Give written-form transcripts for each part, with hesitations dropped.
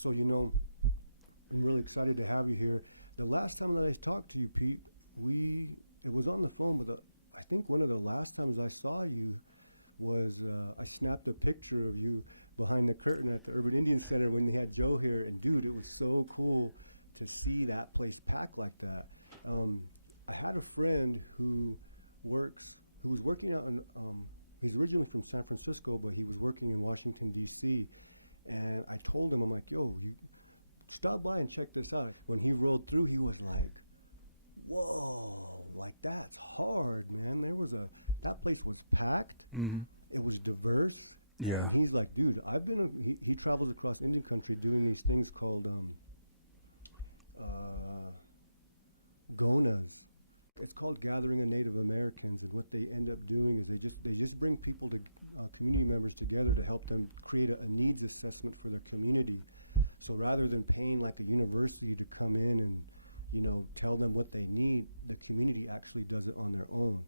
So, I'm really excited to have you here. The last time that I talked to you, Pete, it was on the phone, but I think one of the last times I saw you was I snapped a picture of you behind the curtain at the Urban Indian Center when they had Joe here, and dude, it was so cool to see that place packed like that. I had a friend who was working out in. He's originally from San Francisco, but he was working in Washington D.C. And I told him, I'm like, yo, you stop by and check this out. When he rolled through, he was like, whoa, like that's hard, man. That place was packed. Mm-hmm. It was diverse. Yeah. And he's like, dude, he travels across Indian country doing these things called gonas. It's called Gathering of Native Americans, and what they end up doing is they just bring people to community members together to help them create a needs assessment for their community. So rather than paying like a university to come in and tell them what they need, the community actually does it on their own.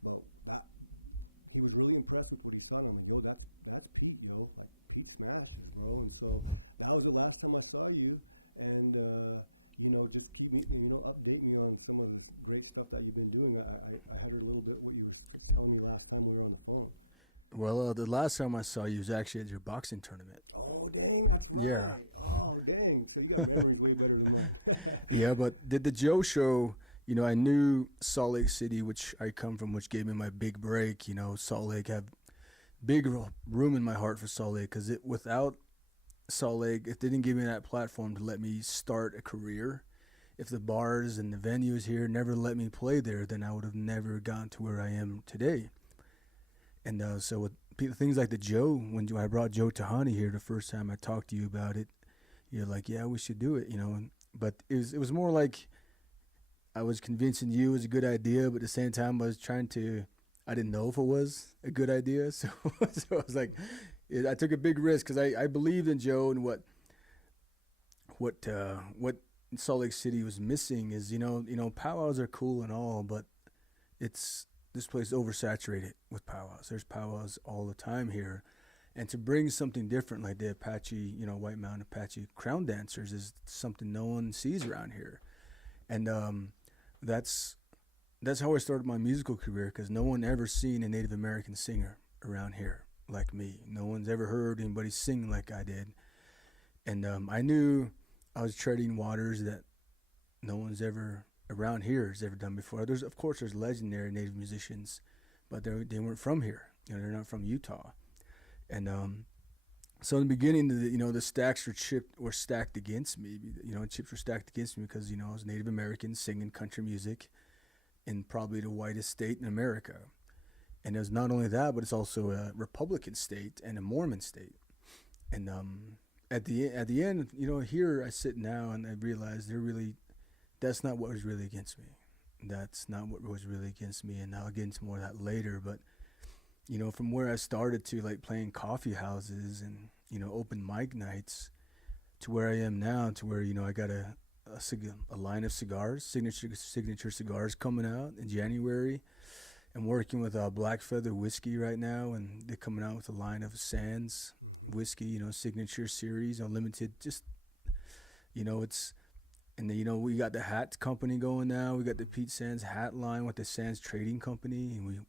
But he was really impressed with what he saw, and I'm like, yo, that's Pete, yo, like Pete smashes, bro. And so that was the last time I saw you, and just keep me, update me on some of this great stuff that you've been doing. I heard a little bit what you were telling me last time we were on the phone. Well, the last time I saw you was actually at your boxing tournament. Oh, dang, that's right. Yeah. Oh, dang. So you got memories way better than mine. Yeah, but the Joe show, I knew Salt Lake City, which I come from, which gave me my big break. Salt Lake, have big room in my heart for Salt Lake, because without Salt Lake, it didn't give me that platform to let me start a career. If the bars and the venues here never let me play there, then I would have never gotten to where I am today. And so with things like the Joe, when I brought Joe Tahani here the first time I talked to you about it, you're like, yeah, we should do it, But it was more like I was convincing you it was a good idea, but at the same time I didn't know if it was a good idea. So I was like, I took a big risk because I believed in Joe, and what Salt Lake City was missing is, powwows are cool and all, but this place is oversaturated with powwows. There's powwows all the time here. And to bring something different like the Apache, White Mountain Apache crown dancers is something no one sees around here. And that's how I started my musical career, because no one ever seen a Native American singer around here like me. No one's ever heard anybody sing like I did. And I knew I was treading waters that no one's ever around here has ever done before. There's legendary Native musicians, but they weren't from here. They're not from Utah. And so in the beginning, the stacks were stacked against me. Chips were stacked against me because I was Native American singing country music in probably the whitest state in America. And it was not only that, but it's also a Republican state and a Mormon state. And at the end, here I sit now and I realize that's not what was really against me. That's not what was really against me, and I'll get into more of that later. But from where I started to like playing coffee houses and open mic nights, to where I am now, to where I got a line of cigars, signature cigars coming out in January. I'm working with Black Feather Whiskey right now, and they're coming out with a line of Sands whiskey, signature series, unlimited. Just it's. And then, we got the hat company going now. We got the Pete Sands hat line with the Sands Trading Company. And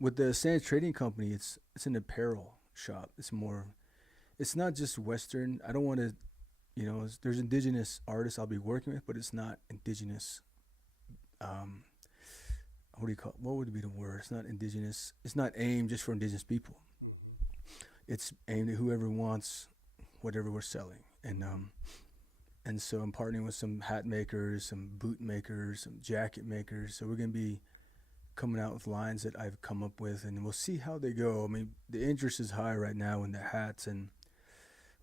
with the Sands Trading Company, it's an apparel shop. It's not just Western. I don't want to, there's indigenous artists I'll be working with, but it's not indigenous. What would be the word? It's not indigenous. It's not aimed just for indigenous people. Mm-hmm. It's aimed at whoever wants whatever we're selling. And, and so I'm partnering with some hat makers, some boot makers, some jacket makers. So we're going to be coming out with lines that I've come up with, and we'll see how they go. I mean, the interest is high right now in the hats, and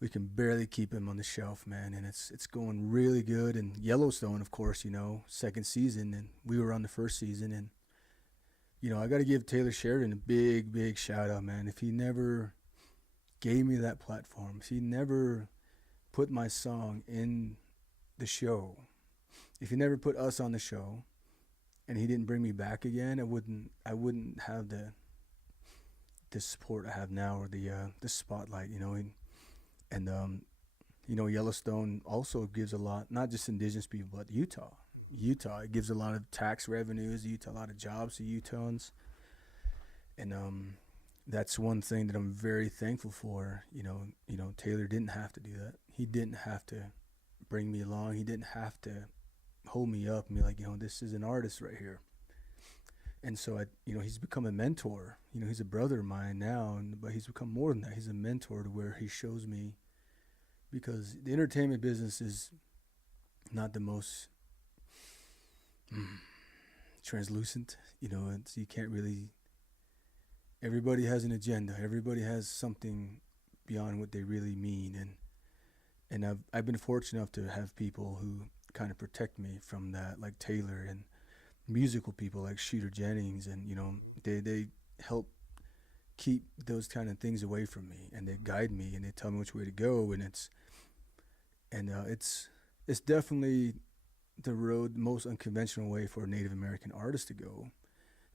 we can barely keep them on the shelf, man. And it's going really good. And Yellowstone, of course, second season, and we were on the first season. And, I got to give Taylor Sheridan a big, big shout out, man. If he never gave me that platform, if he never put my song in the show, if he never put us on the show, and he didn't bring me back again, I wouldn't have the support I have now, or the spotlight, and You know, Yellowstone also gives a lot, not just indigenous people, but Utah. Utah, it gives a lot of tax revenues to Utah, a lot of jobs to Utahns. And that's one thing that I'm very thankful for. Taylor didn't have to do that. He didn't have to bring me along. He didn't have to hold me up and be like, this is an artist right here. And so he's become a mentor. He's a brother of mine now, but he's become more than that. He's a mentor to where he shows me, because the entertainment business is not the most translucent. You can't really. Everybody has an agenda. Everybody has something beyond what they really mean, and I've been fortunate enough to have people who kind of protect me from that, like Taylor, and musical people like Shooter Jennings, and they help keep those kind of things away from me, and they guide me, and they tell me which way to go, and it's definitely the most unconventional way for a Native American artist to go,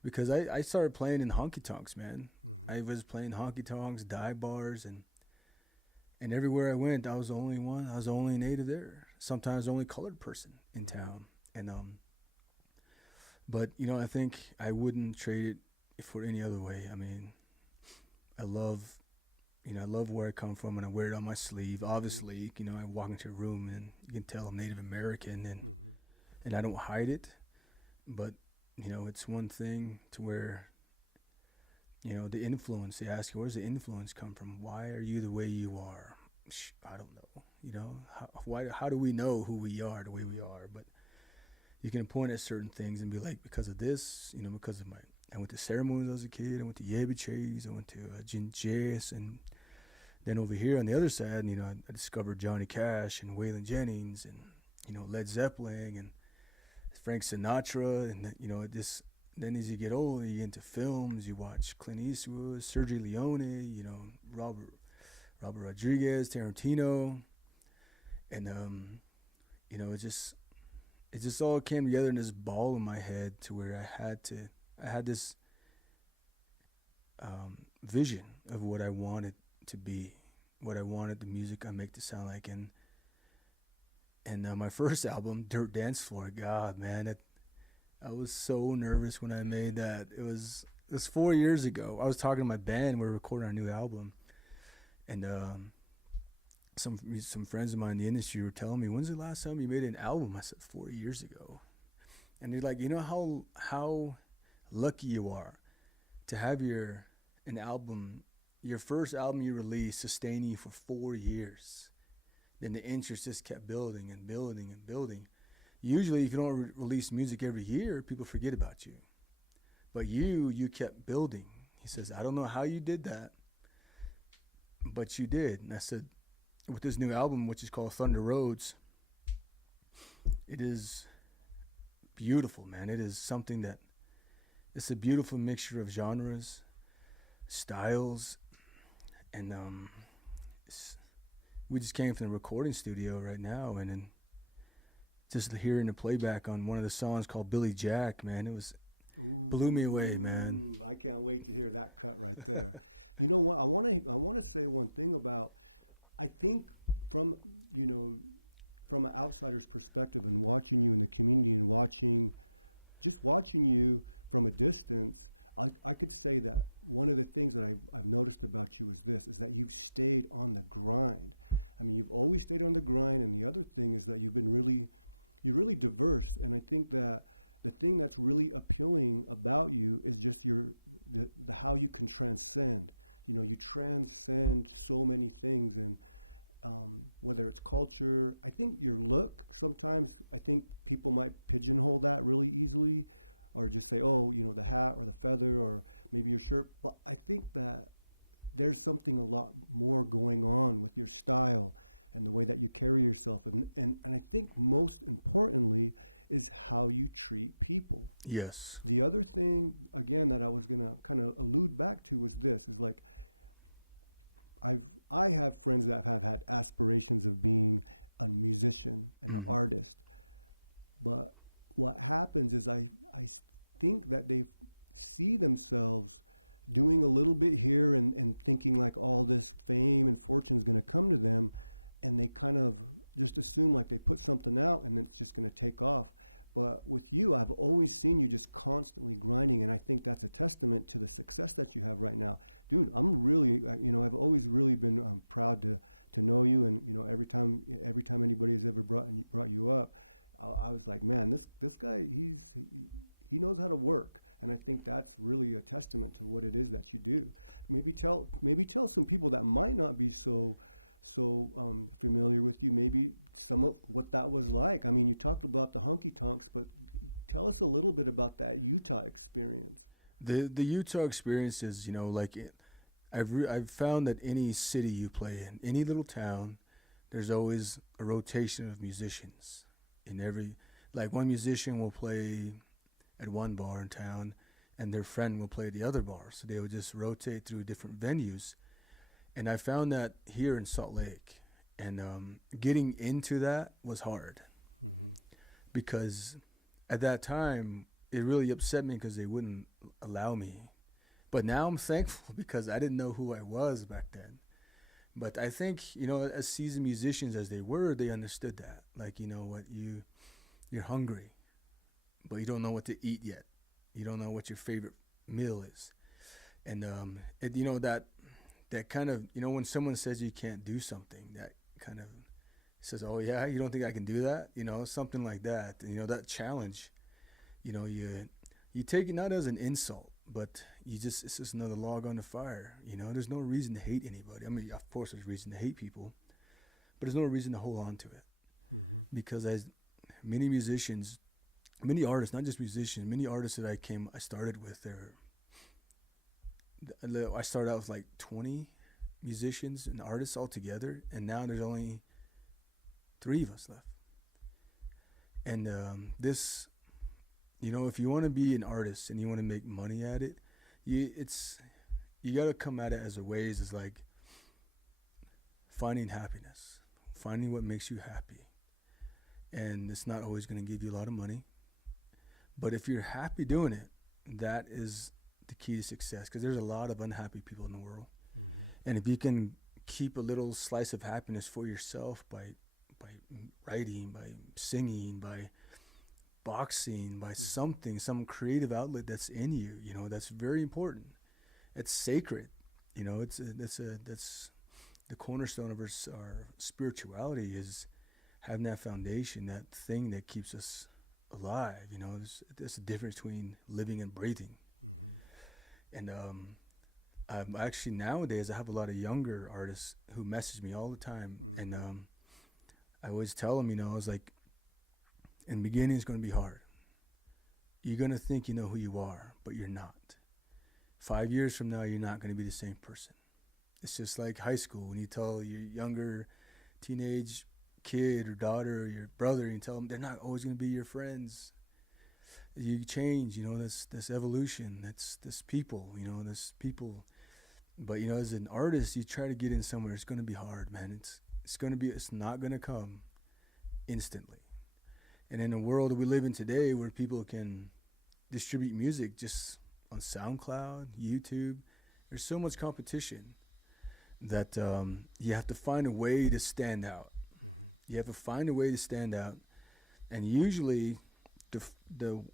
because I started playing in honky tonks, man. I was playing honky tonks, dive bars, and everywhere I went, I was the only one. I was the only Native there. Sometimes the only colored person in town, and but I think I wouldn't trade it for any other way. I mean, I love where I come from, and I wear it on my sleeve. Obviously, I walk into a room and you can tell I'm Native American, and I don't hide it. But it's one thing to where the influence. They ask you, where does the influence come from? Why are you the way you are? I don't know. How do we know who we are the way we are? But you can point at certain things and be like, because of this, because of I went to ceremonies as a kid. I went to Yebiches. I went to Jinjis, and then over here on the other side, I discovered Johnny Cash and Waylon Jennings, and Led Zeppelin and Frank Sinatra, and then as you get older, you get into films. You watch Clint Eastwood, Sergio Leone, Robert Rodriguez, Tarantino, and it just all came together in this ball in my head to where I had this vision of what I wanted to be, what I wanted the music I make to sound like. And my first album, Dirt Dance Floor, God, man, I was so nervous when I made that. It was 4 years ago. I was talking to my band. We were recording our new album, and some friends of mine in the industry were telling me, when's the last time you made an album? I said, 4 years ago. And they're like, how lucky you are to have an album, your first album you released, sustain you for 4 years. Then the interest just kept building and building and building. Usually, if you don't release music every year, people forget about you. But you kept building. He says, I don't know how you did that, but you did. And I said, with this new album, which is called Thunder Roads, it is beautiful, man. It is something that, it's a beautiful mixture of genres, styles, and we just came from the recording studio right now, and then just hearing the playback on one of the songs called Billy Jack, man, blew me away, man. I can't wait to hear that cut right there. You know what? I want to say one thing about, I think from an outsider's perspective and watching you in the community and watching you from a distance, I could say that one of the things that I've noticed about you is that you've stayed on the grind. I mean, you've always stayed on the grind, and the other thing is that you're really diverse, and I think that the thing that's really appealing about you is just the how you can transcend. You transcend so many things, and whether it's culture, I think your look, sometimes I think people might pigeonhole that really easily, or just say, oh, the hat or the feather or maybe your shirt. But I think that there's something a lot more going on with your style and the way that you carry yourself. And I think most importantly is how you treat people. Yes. The other thing, again, that I was going to kind of allude back to was like, I have friends that have had aspirations of being a musician and an artist. But what happens is I think that they see themselves doing a little bit here and thinking like all this fame and fortune is going to come to them. and they kind of just assume like they put something out and it's just going to take off. But with you, I've always seen you just constantly grinding, and I think that's a testament to the success that you have right now, dude. I'm really, I've always really been proud to know you, and every time anybody has ever brought you up, I was like, man, this guy, he knows how to work, and I think that's really a testament to what it is that you do. Maybe tell some people that might not be so familiar with you, maybe some of what that was like. I mean, you talked about the honky tonks, but tell us a little bit about that Utah experience. The Utah experience is, I've found that any city you play in, any little town, there's always a rotation of musicians. Like one musician will play at one bar in town, and their friend will play at the other bar. So they would just rotate through different venues. And I found that here in Salt Lake, and getting into that was hard, Mm-hmm. because at that time it really upset me because they wouldn't allow me. But now I'm thankful because I didn't know who I was back then. But I think, as seasoned musicians as they were, they understood that. Like, you're hungry, but you don't know what to eat yet. You don't know what your favorite meal is. And that kind of, when someone says you can't do something, that kind of says, oh yeah, you don't think I can do that? Something like that. That challenge, you take it not as an insult, but it's just another log on the fire. There's no reason to hate anybody. I mean, of course there's reason to hate people, but there's no reason to hold on to it. Mm-hmm. Because as many musicians, many artists, not just musicians, many artists that I started with, I started out with like 20 musicians and artists all together, and now there's only 3 of us left. And if you want to be an artist and you want to make money at it, you got to come at it as like finding happiness, finding what makes you happy. And it's not always going to give you a lot of money, but if you're happy doing it, that is the key to success, because there's a lot of unhappy people in the world. Mm-hmm. And if you can keep a little slice of happiness for yourself by writing, by singing, by boxing, by Mm-hmm. some creative outlet that's in you, that's very important. It's sacred. That's the cornerstone of our spirituality, is having that foundation, that thing that keeps us alive. There's a difference between living and breathing. Mm-hmm. And I'm actually, nowadays I have a lot of younger artists who message me all the time. Mm-hmm. And I always tell them, I was like, in the beginning it's going to be hard. You're going to think you know who you are, but you're not. 5 years from now, you're not going to be the same person. It's just like high school. When you tell your younger teenage kid or daughter or your brother, you tell them they're not always going to be your friends. You change, this evolution, this people. But as an artist, you try to get in somewhere, it's going to be hard, man. It's not going to come instantly. And in the world that we live in today, where people can distribute music just on SoundCloud, YouTube, there's so much competition that you have to find a way to stand out. Mm-hmm. You have to find a way to stand out, and usually,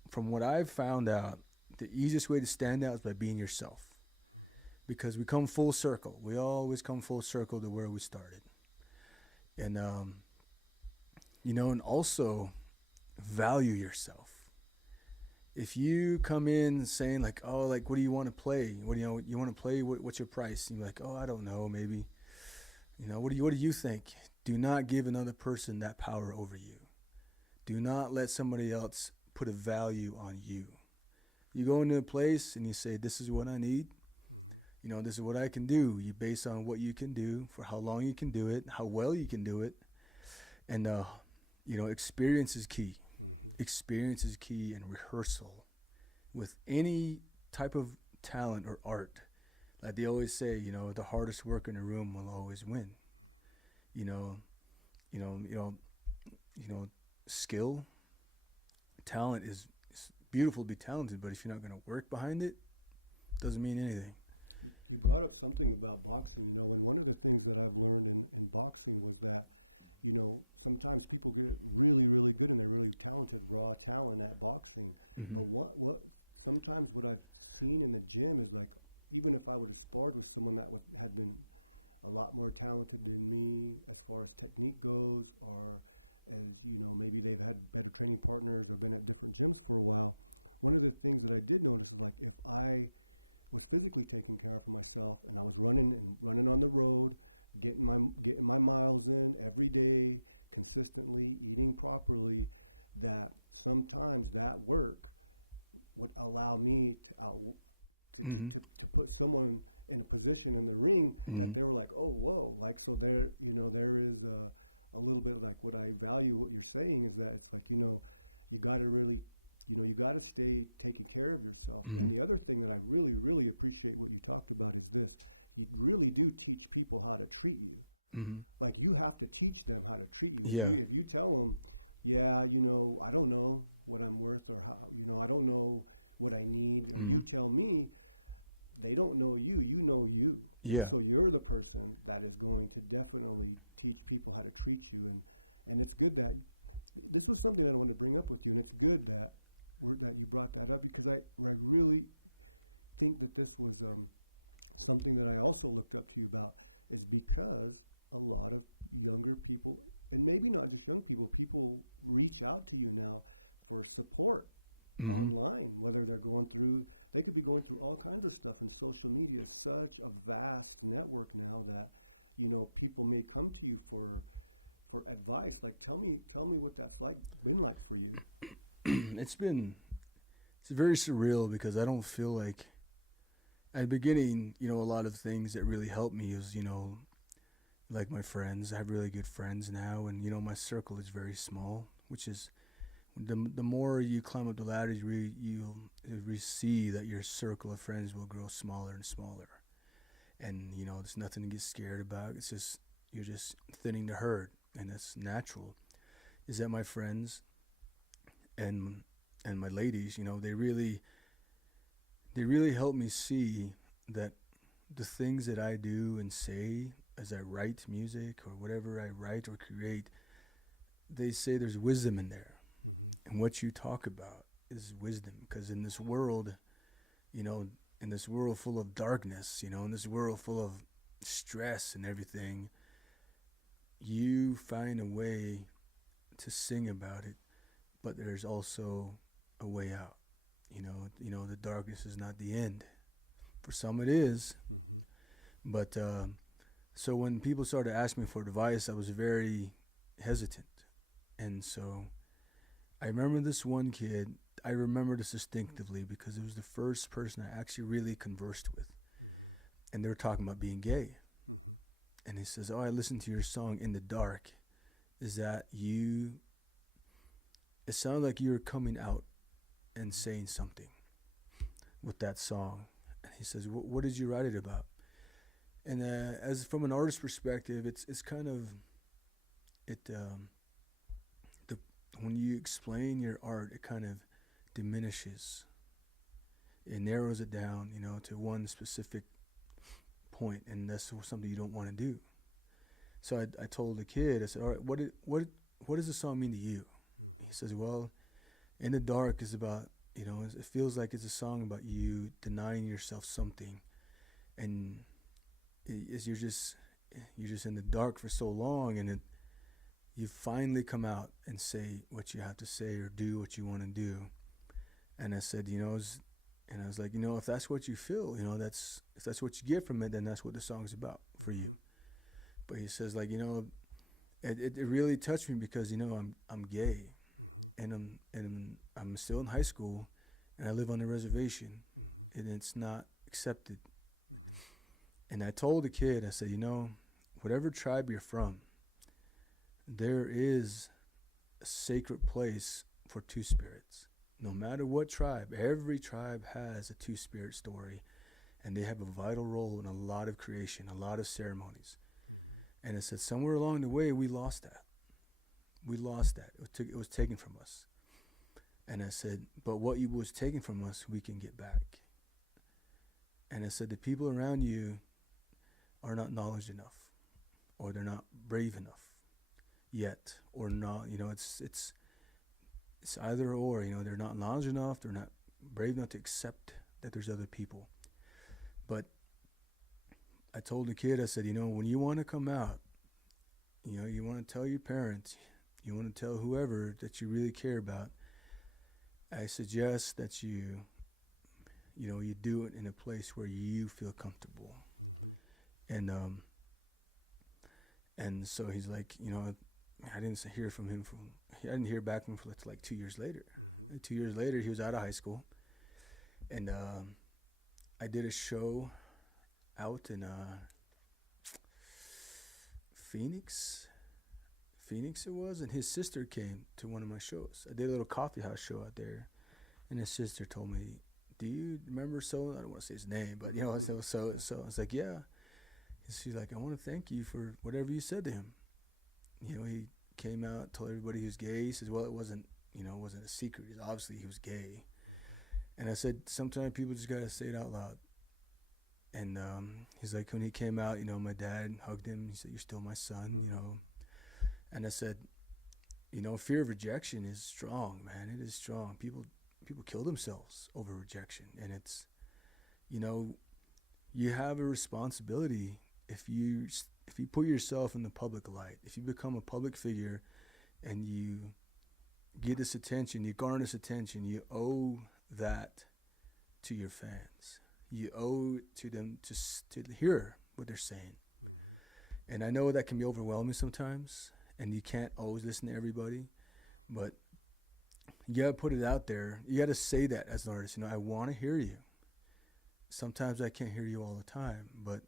from what I've found out, the easiest way to stand out is by being yourself. Mm-hmm. Because we come full circle. We always come full circle to where we started. And and also value yourself. If you come in saying like, oh, like, what do you want to play? What do you want to play? What's your price? And you're like, oh, I don't know, maybe. What do you think? Do not give another person that power over you. Do not let somebody else put a value on you. You go into a place and you say, this is what I need. Mm-hmm. This is what I can do. You base on what you can do, for how long you can do it, how well you can do it. And, experience is key. Mm-hmm. Experience is key, and rehearsal with any type of talent or art. Like they always say, the hardest worker in the room will always win. Skill, talent is beautiful to be talented, but if you're not going to work behind it, doesn't mean anything. You brought up something about boxing, and one of the things that I've learned in boxing was that, sometimes people get really, really good and they're really talented, raw talent at boxing. Mm-hmm. But sometimes what I've seen in the gym is like, even if I would have sparred with someone that had been a lot more talented than me as far as technique goes, or as, maybe they've had better training partners or been at different gyms for a while. One of the things that I did notice is like if I was physically taking care of myself and I was running on the road, getting my miles in every day, consistently eating properly, that sometimes that work would allow me Mm-hmm. to put someone in a position in the ring Mm-hmm. that they were like, oh, whoa, like, so there is a little bit like what I value what you're saying is that it's like, you got to really, you got to stay taking care of yourself. Mm-hmm. And the other thing that I really, really appreciate what you talked about is this: you really do teach people how to treat you. Mm-hmm. Like, you have to teach them how to treat you. Yeah. If you tell them, yeah, I don't know what I'm worth, or how, I don't know what I need, or Mm-hmm. you tell me, they don't know you, you know you. Yeah. And so you're the person that is going to definitely teach people how to treat you. And it's good that this was something that I wanted to bring up with you, and it's good that that you brought that up, because I really think that this was something that I also looked up to you about, is because a lot of younger people, and maybe not just young people reach out to you now for support. Mm-hmm. Online, whether they could be going through all kinds of stuff, and social media is such a vast network now that, people may come to you for advice. Like, tell me what that's been like for you. It's very surreal, because I don't feel like at the beginning, a lot of things that really helped me is, like my friends. I have really good friends now, and my circle is very small, which is the more you climb up the ladder, you see that your circle of friends will grow smaller and smaller, and there's nothing to get scared about. It's just you're just thinning the herd, and that's natural. Is that my friends and my ladies, they really help me see that the things that I do and say as I write music or whatever I write or create, they say there's wisdom in there. Mm-hmm. And what you talk about is wisdom, because in this world, in this world full of darkness, in this world full of stress and everything, you find a way to sing about it, but there's also a way out. The darkness is not the end. For some it is, Mm-hmm. but so when people started asking me for advice, I was very hesitant, and so I remember this one kid. I remember this distinctively because it was the first person I actually really conversed with. Mm-hmm. And they were talking about being gay. Mm-hmm. And he says, "Oh, I listened to your song In the Dark. Is that you? It sounded like you were coming out and saying something with that song." And he says, "What did you write it about?" And as from an artist perspective, it's kind of when you explain your art, it kind of diminishes. It narrows it down, to one specific point, and that's something you don't want to do. So I told the kid, I said, "All right, what does the song mean to you?" Mm-hmm. He says, "Well, In the Dark is about, it feels like it's a song about you denying yourself something, and you're just in the dark for so long, and you finally come out and say what you have to say or do what you want to do." And I said, and I was like, if that's what you feel, if that's what you get from it, then that's what the song's about for Mm-hmm. you. But he says, like, it really touched me because I'm gay, Mm-hmm. and I'm still in high school, and I live on a reservation, Mm-hmm. and it's not accepted. Mm-hmm. And I told the kid, I said, whatever tribe you're from, there is a sacred place for two spirits. No matter what tribe, every tribe has a two-spirit story, and they have a vital role in a lot of creation, a lot of ceremonies. Mm-hmm. And I said, somewhere along the way, we lost that. It was taken from us. And I said, but what was taken from us, we can get back. And I said, the people around you are not knowledge enough, or they're not brave enough yet, or not. It's either or. They're not knowledge enough. They're not brave enough to accept that there's other people. But I told the kid, I said, when you want to come out, you want to tell your parents, you want to tell whoever that you really care about, I suggest that you do it in a place where you feel comfortable. Mm-hmm. And so he's like, I didn't hear back from him for like 2 years later. Mm-hmm. Like 2 years later, he was out of high school, and I did a show out in Phoenix it was, and his sister came to one of my shows. I did a little coffee house show out there, and his sister told me, do you remember so? I don't want to say his name, but yeah. So I was like, yeah. She's like, I want to thank you for whatever you said to him. He came out, told everybody he was gay. He says, well, it wasn't a secret. Obviously he was gay. Mm-hmm. And I said, sometimes people just got to say it out loud. And he's like, when he came out, my dad hugged him. He said, you're still my son, Mm-hmm. And I said, fear of rejection is strong, man. It is strong. People kill themselves over rejection. And it's, you have a responsibility if you put yourself in the public light, if you become a public figure and you get this attention, you garner this attention, you owe that to your fans. You owe it to them to hear what they're saying. Mm-hmm. And I know that can be overwhelming sometimes, and you can't always listen to everybody, but you got to put it out there. You got to say that as an artist. I want to hear you. Sometimes I can't hear you all the time, but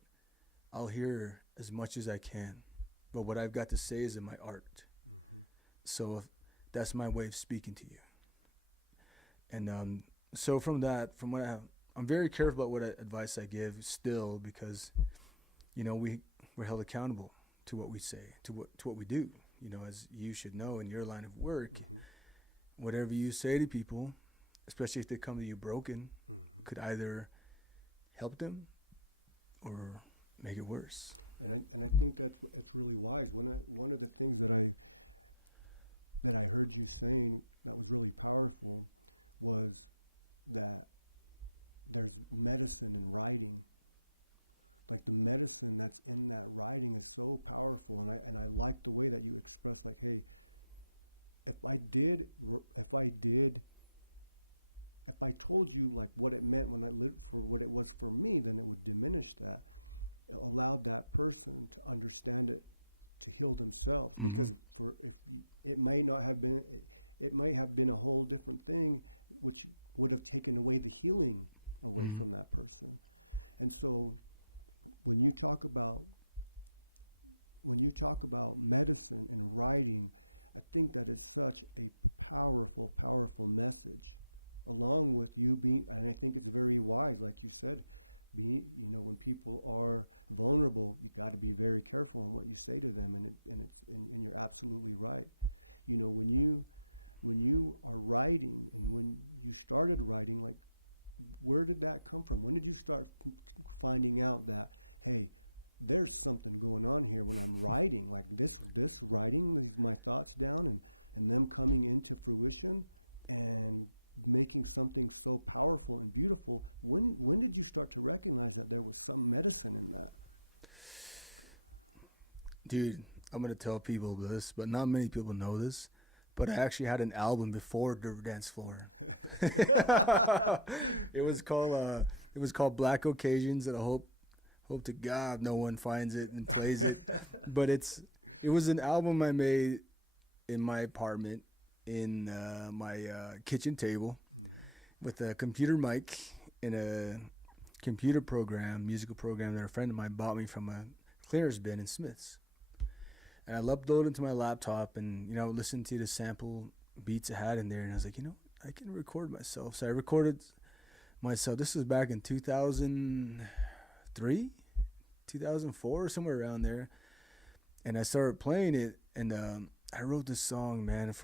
I'll hear as much as I can. But what I've got to say is in my art. Mm-hmm. So that's my way of speaking to you. And so from what I'm very careful about what advice I give still, because, we're held accountable to what we say, to what we do. As you should know in your line of work, mm-hmm. whatever you say to people, especially if they come to you broken, mm-hmm. could either help them or make it worse. And I think it's really wise. One of the things that I heard you saying that was really powerful was that there's medicine in writing. Like the medicine that's in that writing is so powerful, and I like the way that you express, like, hey, if I told you like what it meant when I lived for what it was for me, then it would diminish that. It allowed that person to understand it, to heal themselves. Mm-hmm. Because it may have been a whole different thing, which would have taken away the healing away mm-hmm. from that person. And so when you talk about medicine and writing, I think that is such a powerful, powerful message, along with you being, and I think it's very wise, like you said, when people are vulnerable, you got to be very careful on what you say to them, and you're absolutely right. When you are writing, and when you started writing, like, where did that come from? When did you start finding out that, hey, there's something going on here when I'm writing, like this writing my thoughts down and them coming into fruition and making something so powerful and beautiful? When did you start to recognize that there was some medicine in that? Dude, I'm going to tell people this, but not many people know this, but I actually had an album before the dance floor. It was called Black Occasions, and I hope to God no one finds it and plays it. But it was an album I made in my apartment, in my kitchen table, mm-hmm. with a computer mic and a computer program, musical program that a friend of mine bought me from a clearance bin in Smith's. And I uploaded it to my laptop and, listened to the sample beats I had in there. And I was like, I can record myself. So I recorded myself. This was back in 2003, 2004, somewhere around there. And I started playing it. And I wrote this song, man.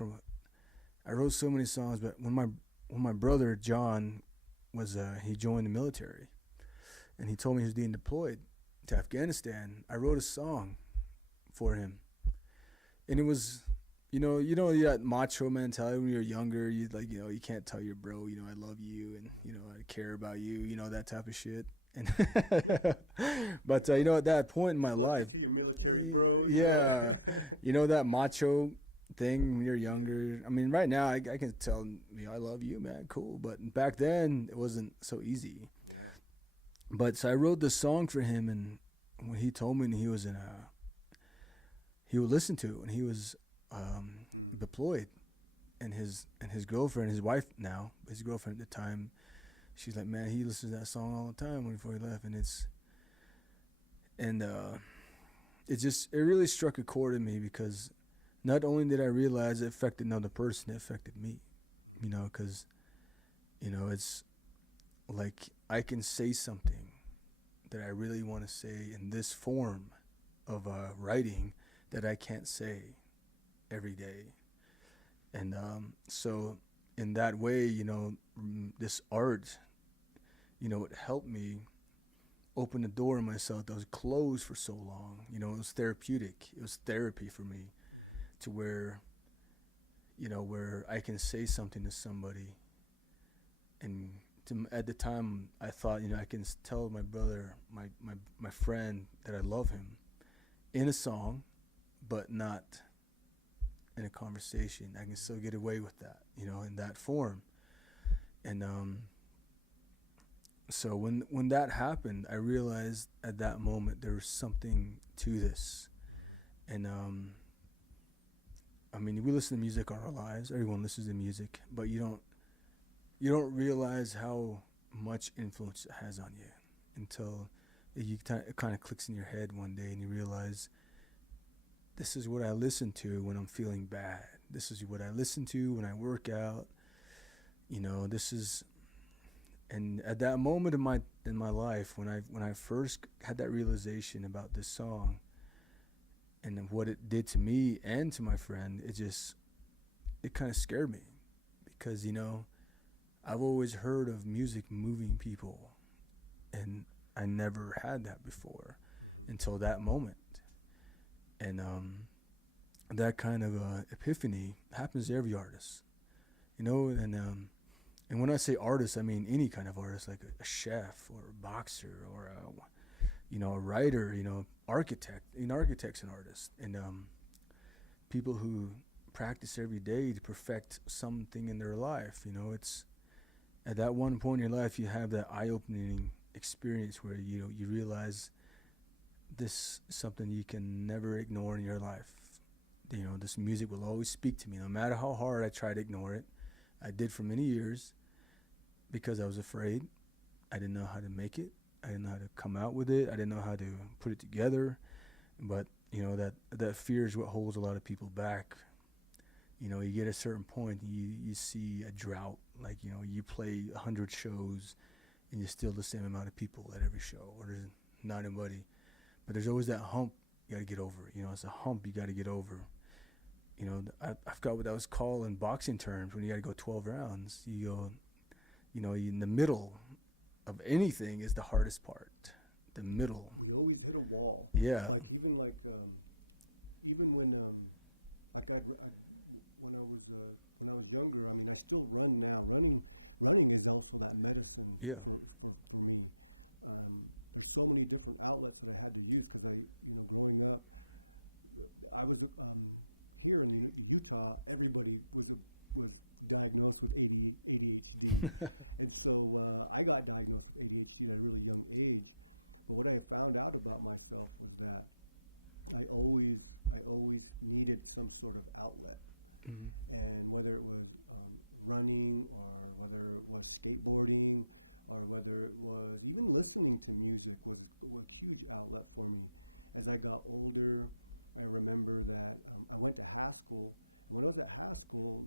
I wrote so many songs. But when my brother, John, he joined the military. and he told me he was being deployed to Afghanistan. I wrote a song for him, and it was, that macho mentality when you're younger. You like, you can't tell your bro, I love you, and I care about you, that type of shit. And but at that point in my Especially life, to your military bro, that macho thing when you're younger. I mean, right now I can tell, I love you, man, cool. But back then it wasn't so easy. Yeah. But so I wrote this song for him, and when he told me he was he would listen to it when he was deployed, and his girlfriend, his wife now, his girlfriend at the time, she's like, man, he listens to that song all the time before he left, and it really struck a chord in me, because not only did I realize it affected another person, it affected me, because, it's like I can say something that I really want to say in this form of writing that I can't say every day. And so in that way, this art, it helped me open the door in myself that was closed for so long. It was therapeutic. It was therapy for me, to where, where I can say something to somebody. And at the time, I thought, I can tell my brother, my friend, that I love him in a song, but not in a conversation. I can still get away with that, in that form. And so when that happened, I realized at that moment there was something to this. And I mean, we listen to music all our lives. Everyone listens to music, but you don't realize how much influence it has on you until it kind of clicks in your head one day, and you realize, this is what I listen to when I'm feeling bad. This is what I listen to when I work out. This is, and at that moment in my life, when I first had that realization about this song and what it did to me and to my friend, it kind of scared me, because I've always heard of music moving people, and I never had that before until that moment. And that kind of epiphany happens to every artist, and when I say artist, I mean any kind of artist, like a chef or a boxer or a writer, architect. An architect's an artist, and people who practice every day to perfect something in their life. It's at that one point in your life you have that eye-opening experience where you realize this is something you can never ignore in your life. This music will always speak to me, no matter how hard I try to ignore it. I did for many years, because I was afraid. I didn't know how to make it. I didn't know how to come out with it. I didn't know how to put it together. But that fear is what holds a lot of people back. You get a certain point, you see a drought. Like, you play 100 shows, and you're still the same amount of people at every show, or there's not anybody. But there's always that hump you got to get over. It's a hump you got to get over. I forgot what that was called in boxing terms, when you got to go 12 rounds. You go, in the middle of anything is the hardest part. The middle. We always hit a wall. Yeah. Even when when I was younger, I mean, I still run now. Running is also that medicine for me. There's so many different outlets that I had to use, because growing up, I was here in Utah. Everybody was diagnosed with ADHD, and so I got diagnosed with ADHD at a really young age. But what I found out about myself was that I always needed some sort of outlet. And whether it was running, or whether it was skateboarding, or whether it was even listening to music, was a huge outlet for me. As I got older, I remember that I went to Haskell, and when I was at Haskell,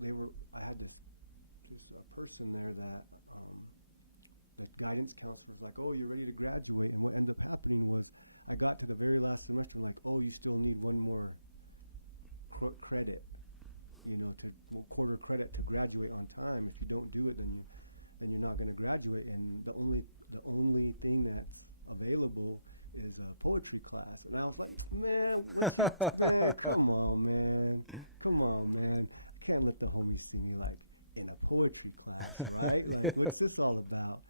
I had this person there that the guidance counselor was like, "Oh, you're ready to graduate." And what ended up happening was, I got to the very last semester, and like, "Oh, you still need one more credit, to quarter credit to graduate on time. If you don't do it, then you're not going to graduate." And the only thing that's available is a poetry class. And I was like, man, man, come on, man. Come on, man. I can't let the homies see me like in a poetry class, right? Like, what's this all about?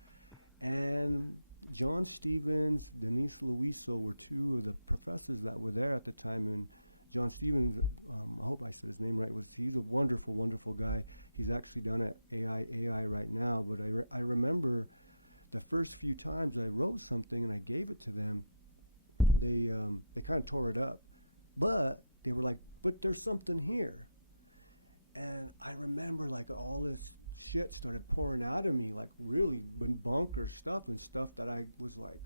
And John Stevens, Denise Luiso were two of the professors that were there at the time. And John Stevens, I hope I said his name right, he's a wonderful, wonderful guy. He's actually down at AI right now. But I remember the first few times I wrote something and I gave it to them, they kind of tore it up. But they were like, but there's something here. And I remember like all this shit started pouring out of me, like really bonkers stuff and stuff that I was like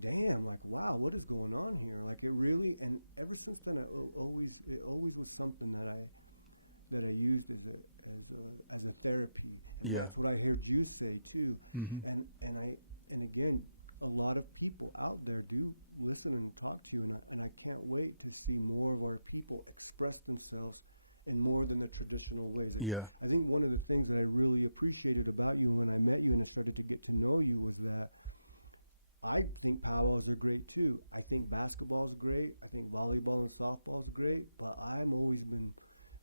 damn, like wow, what is going on here? Like it really, and ever since then, it always was something that I used as a therapy, and that's what I heard you say too. Mm-hmm. And again, a lot of people out there do listen and talk to you, and I can't wait to see more of our people express themselves in more than the traditional ways. I think one of the things that I really appreciated about you when I met you and I started to get to know you was that I think powwows are great too. I think basketball is great. I think volleyball and softball is great. But I'm always been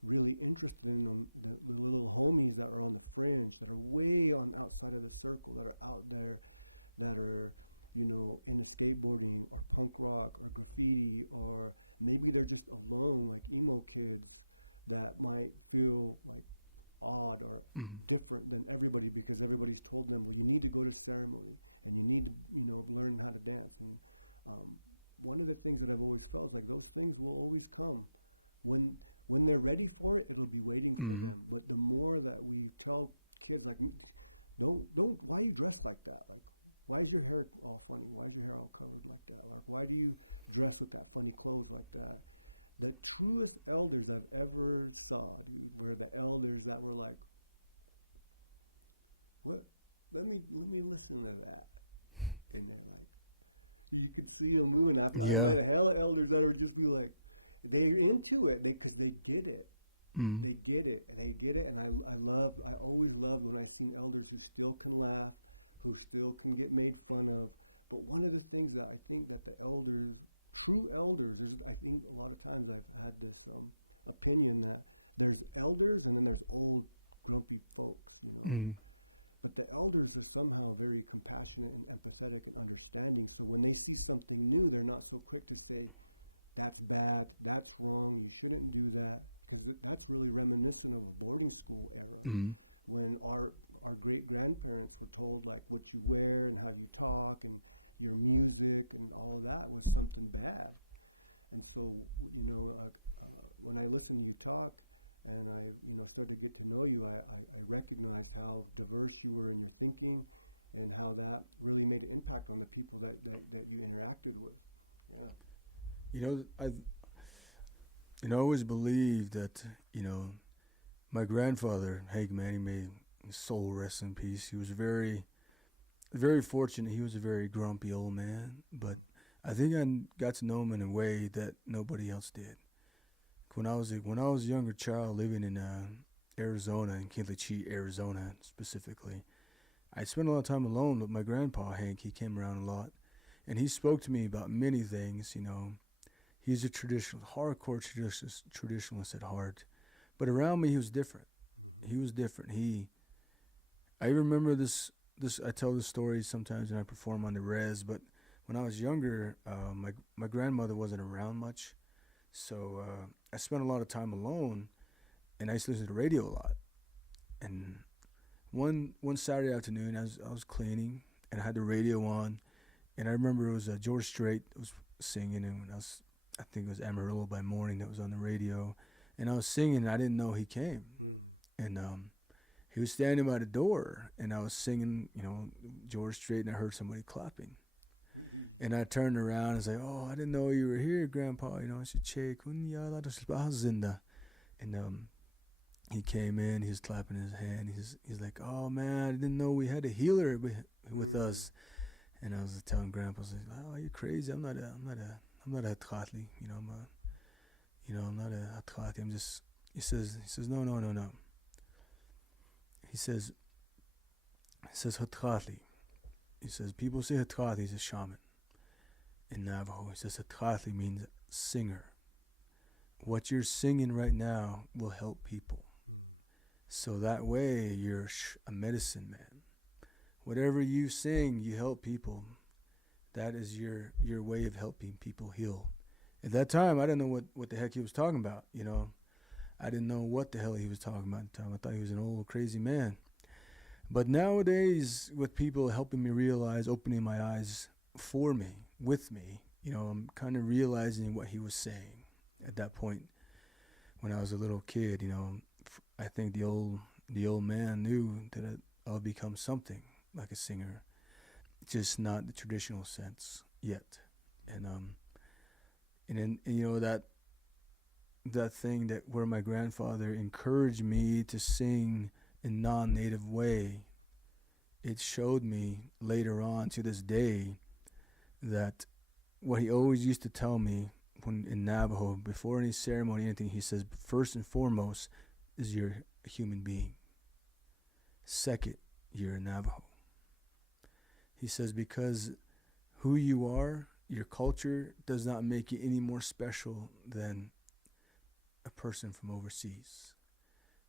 really interested in them, the little homies that are on the fringe, that are way on outside of the circle, that are out there, that are, you know, into skateboarding or punk rock or graffiti, or maybe they're just alone, like emo kids that might feel like odd or different than everybody because everybody's told them, well, you need to go to ceremony and you need to, you know, learn how to dance. And one of the things that I've always felt is like those things will always come. When they're ready for it, it'll be waiting for them. But the more that we tell kids, like, don't, why you dress like that? Like, why is your hair all funny? Why is your hair all colored like that? Like, why do you dress with that funny clothes like that? The truest elders I've ever saw, dude, were the elders that were like, what? Let me listen to that. And they're like, you could see them moving. I met a hell of elders that would just be like, they're into it because they get it. They get it. And I always loved when I seen elders who still can laugh, who still can get made fun of. But one of the things that I think that the elders, true elders, I think a lot of times I've had this opinion that there's elders and then there's old grumpy folks, you know. But the elders are somehow very compassionate and empathetic and understanding. So when they see something new, they're not so quick to say, that's bad, that's wrong, you shouldn't do that. Because that's really reminiscent of a boarding school era. When our great-grandparents were told like what you wear and how you talk and your music and all of that was something bad. And so, you know, when I listened to you talk and I, you know, started to get to know you, I recognized how diverse you were in your thinking and how that really made an impact on the people that you interacted with. Yeah. You know, I always believed that, you know, my grandfather, Hank Manning, may his soul rest in peace. He was very fortunate. He was a very grumpy old man, but I think I got to know him in a way that nobody else did. When I was a younger child living in Arizona, in Kilichi, Arizona specifically, I spent a lot of time alone with my grandpa, Hank. He came around a lot, and he spoke to me about many things, you know. He's a hardcore traditionalist at heart. But around me, he was different. He was different. I remember this, I tell this story sometimes when I perform on the res, but when I was younger, my grandmother wasn't around much. So I spent a lot of time alone, and I used to listen to the radio a lot. And one Saturday afternoon, I was cleaning, and I had the radio on, and I remember it was George Strait was singing, and I think it was Amarillo by Morning that was on the radio, and I was singing, and I didn't know he came. And he was standing by the door, and I was singing, you know, George Strait, and I heard somebody clapping. And I turned around and was like, oh, I didn't know you were here, Grandpa. You know, I said, Che, kunyala zinda. And he came in, he was clapping his hand. He's like, oh man, I didn't know we had a healer with us. And I was telling Grandpa, I was like, oh, you're crazy. I'm not a Tratli, you know. I'm not a Tratli. I'm just. He says, no. He says, Tratli. He says, people say Hatrathi is a shaman. In Navajo, he says Hatrathi means singer. What you're singing right now will help people. So that way, you're a medicine man. Whatever you sing, you help people. That is your way of helping people heal. At that time, I didn't know what the heck he was talking about, you know. I didn't know what the hell he was talking about at the time. I thought he was an old crazy man. But nowadays, with people helping me realize, opening my eyes for me, with me, you know, I'm kind of realizing what he was saying at that point. When I was a little kid, you know, I think the old man knew that I'll become something like a singer, just not the traditional sense yet. And then, you know, that thing that where my grandfather encouraged me to sing in non-native way, it showed me later on to this day that what he always used to tell me when in Navajo, before any ceremony, anything, he says, first and foremost is you're a human being. Second, you're a Navajo. He says, because who you are, your culture does not make you any more special than a person from overseas.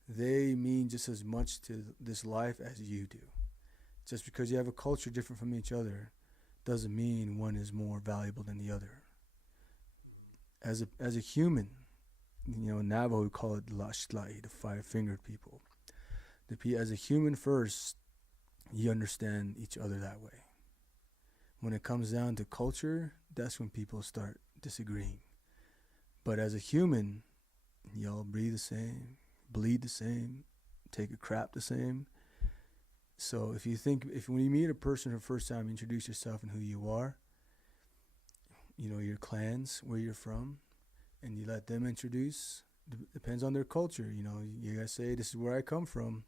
They mean just as much to this life as you do. Just because you have a culture different from each other doesn't mean one is more valuable than the other. As a human, you know, in Navajo we call it Lashlai, the five-fingered people. As a human first, you understand each other that way. When it comes down to culture, that's when people start disagreeing. But as a human, y'all breathe the same, bleed the same, take a crap the same. So if when you meet a person for the first time, you introduce yourself and who you are, you know, your clans, where you're from, and you let them introduce, depends on their culture, you know, you gotta say, this is where I come from,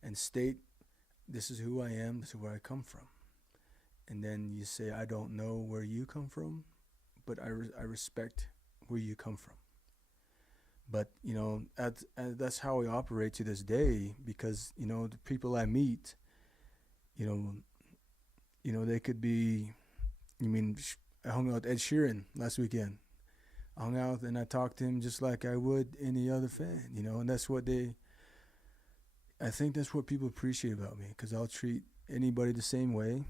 and state, this is who I am, this is where I come from. And then you say, I don't know where you come from, but I respect where you come from. But, you know, that's how we operate to this day, because, you know, the people I meet, you know, they could be, I hung out with Ed Sheeran last weekend. I hung out and I talked to him just like I would any other fan, you know, and that's what I think that's what people appreciate about me, because I'll treat anybody the same way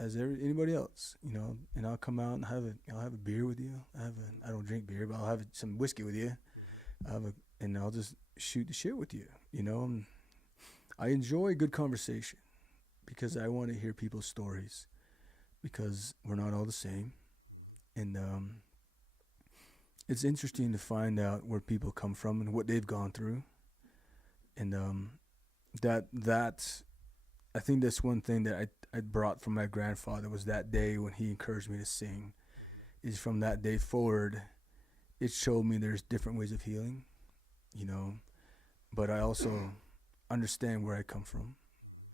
as anybody else, you know, and I'll come out and I'll have a beer with you. I don't drink beer, but I'll have some whiskey with you. And I'll just shoot the shit with you, you know. And I enjoy good conversation because I want to hear people's stories, because we're not all the same. And it's interesting to find out where people come from and what they've gone through. And that I think that's one thing that I brought from my grandfather, was that day when he encouraged me to sing. Is from that day forward, it showed me there's different ways of healing, you know, but I also understand where I come from,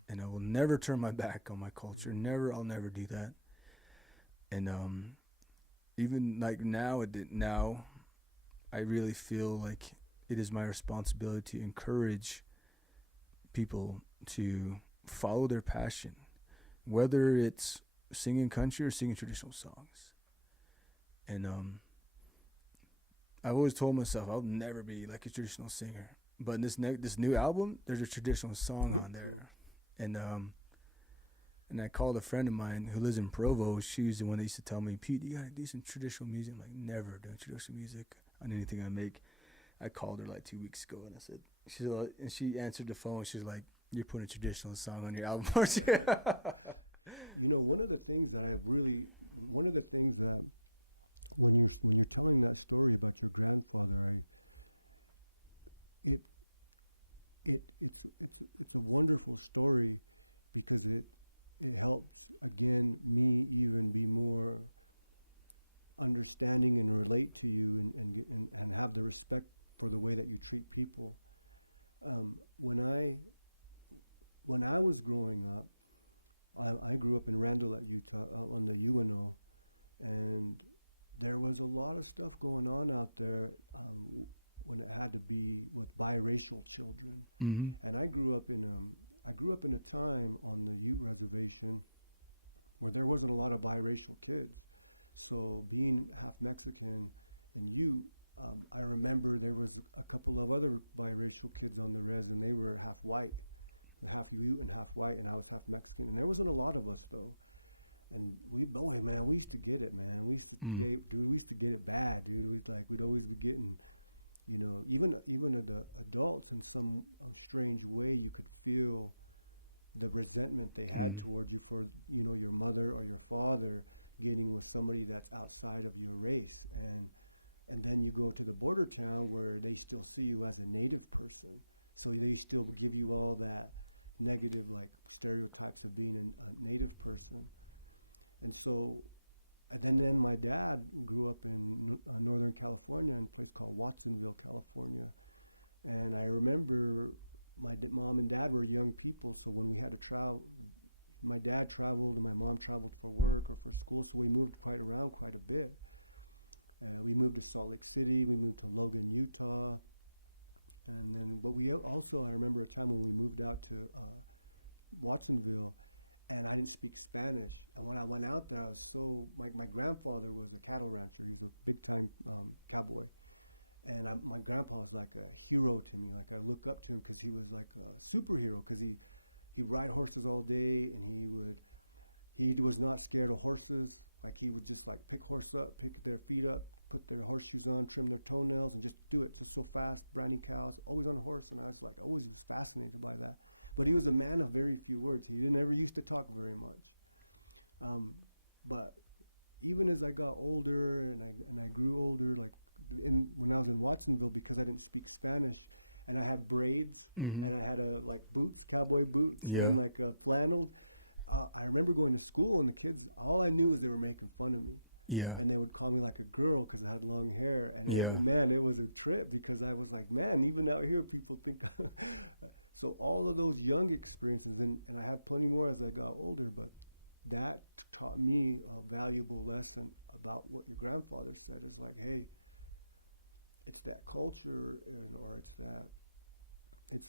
and I will never turn my back on my culture. I'll never do that. And even like now, I really feel like it is my responsibility to encourage people to follow their passion, whether it's singing country or singing traditional songs. And I've always told myself I'll never be like a traditional singer, but in this new album, there's a traditional song on there. Cool. And I called a friend of mine who lives in Provo. She's the one that used to tell me, Pete, you gotta do some traditional music. I'm like, never doing traditional music on anything I make. I called her like 2 weeks ago, and I said, and she answered the phone. She's like, you're putting a traditional song on your album, aren't you? You know, one of the things that when you're telling that story about your grandfather, it's a wonderful story, because it helps, again, me even be more understanding and relate to you and have the respect for the way that you treat people. When I was growing up, I grew up in Randolph, Utah, on the UNO, and there was a lot of stuff going on out there when it had to be with biracial children. And I grew up in a time on the Ute reservation where there wasn't a lot of biracial kids. So being half Mexican and I remember there was a couple of other biracial kids on the res, and they were half white, half Ute and half white, and I was half Mexican. And there wasn't a lot of us though. And boy, man, we used to get it, man. We used to we used to get it bad, dude. We'd always be getting, even the adults in some strange way, you could feel the resentment they had towards you for, your mother or your father getting with somebody that's outside of your race. And then you go to the border town where they still see you as a native person. So they still give you all that negative, like, stereotypes of being a native person. And so, and then my dad grew up in Northern California in a place called Watsonville, California. And I remember my mom and dad were young people, so when we had to travel, my dad traveled and my mom traveled for work or for school, so we moved around quite a bit. We moved to Salt Lake City, we moved to Logan, Utah. And then, but we also, I remember a time when we moved out to Watsonville, and I didn't speak Spanish. And when I went out there, I was my grandfather was a cattle rancher. He was a big time cowboy. And my grandpa was like a hero to me. Like, I look up to him because he was like a superhero, because he'd ride horses all day, and he was not scared of horses. Like, he would just like pick their feet up, put their horseshoes on, trim their toenails, and just do it just so fast, branding cows, always on a horse. And I was like, always was fascinated by that. But he was a man of very few words. He never used to talk very much. But even as I got older and I grew older, like when I was in Watsonville, because I didn't speak Spanish, and I had braids, and I had boots, cowboy boots, and like a flannel. I remember going to school, and the kids, all I knew was they were making fun of me. Yeah. And they would call me like a girl because I had long hair. And it was a trip, because I was like, man, even out here people think. So all of those young experiences, and I have plenty more as I got older, but that taught me a valuable lesson about what your grandfather said, is like, hey, it's that culture, it's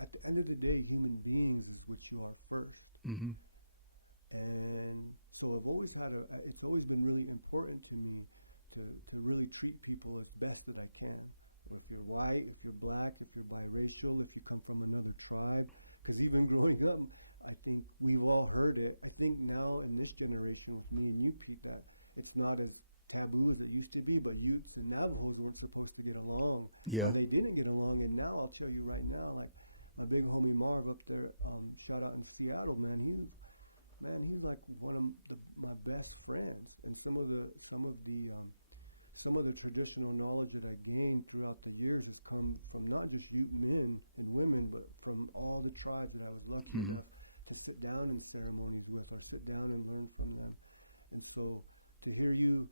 at the end of the day, human beings is what you are first. Mm-hmm. And so it's always been really important to me to really treat people as best that I can. If you're white, if you're black, if you're biracial, if you come from another tribe. Because even growing up, I think we've all heard it. I think now in this generation with me and you, Pete, that it's not as taboo as it used to be, but Utes and Navajos weren't supposed to get along, or they didn't get along. And now I'll tell you right now, like my big homie Marv up there, shout out in Seattle, man, he's like one of my best friends. And some of the traditional knowledge that I gained throughout the years has come from not just Ute men and women, but from all the tribes that I was lucky enough to sit down in ceremonies with, or sit down and learn from them. And so to hear you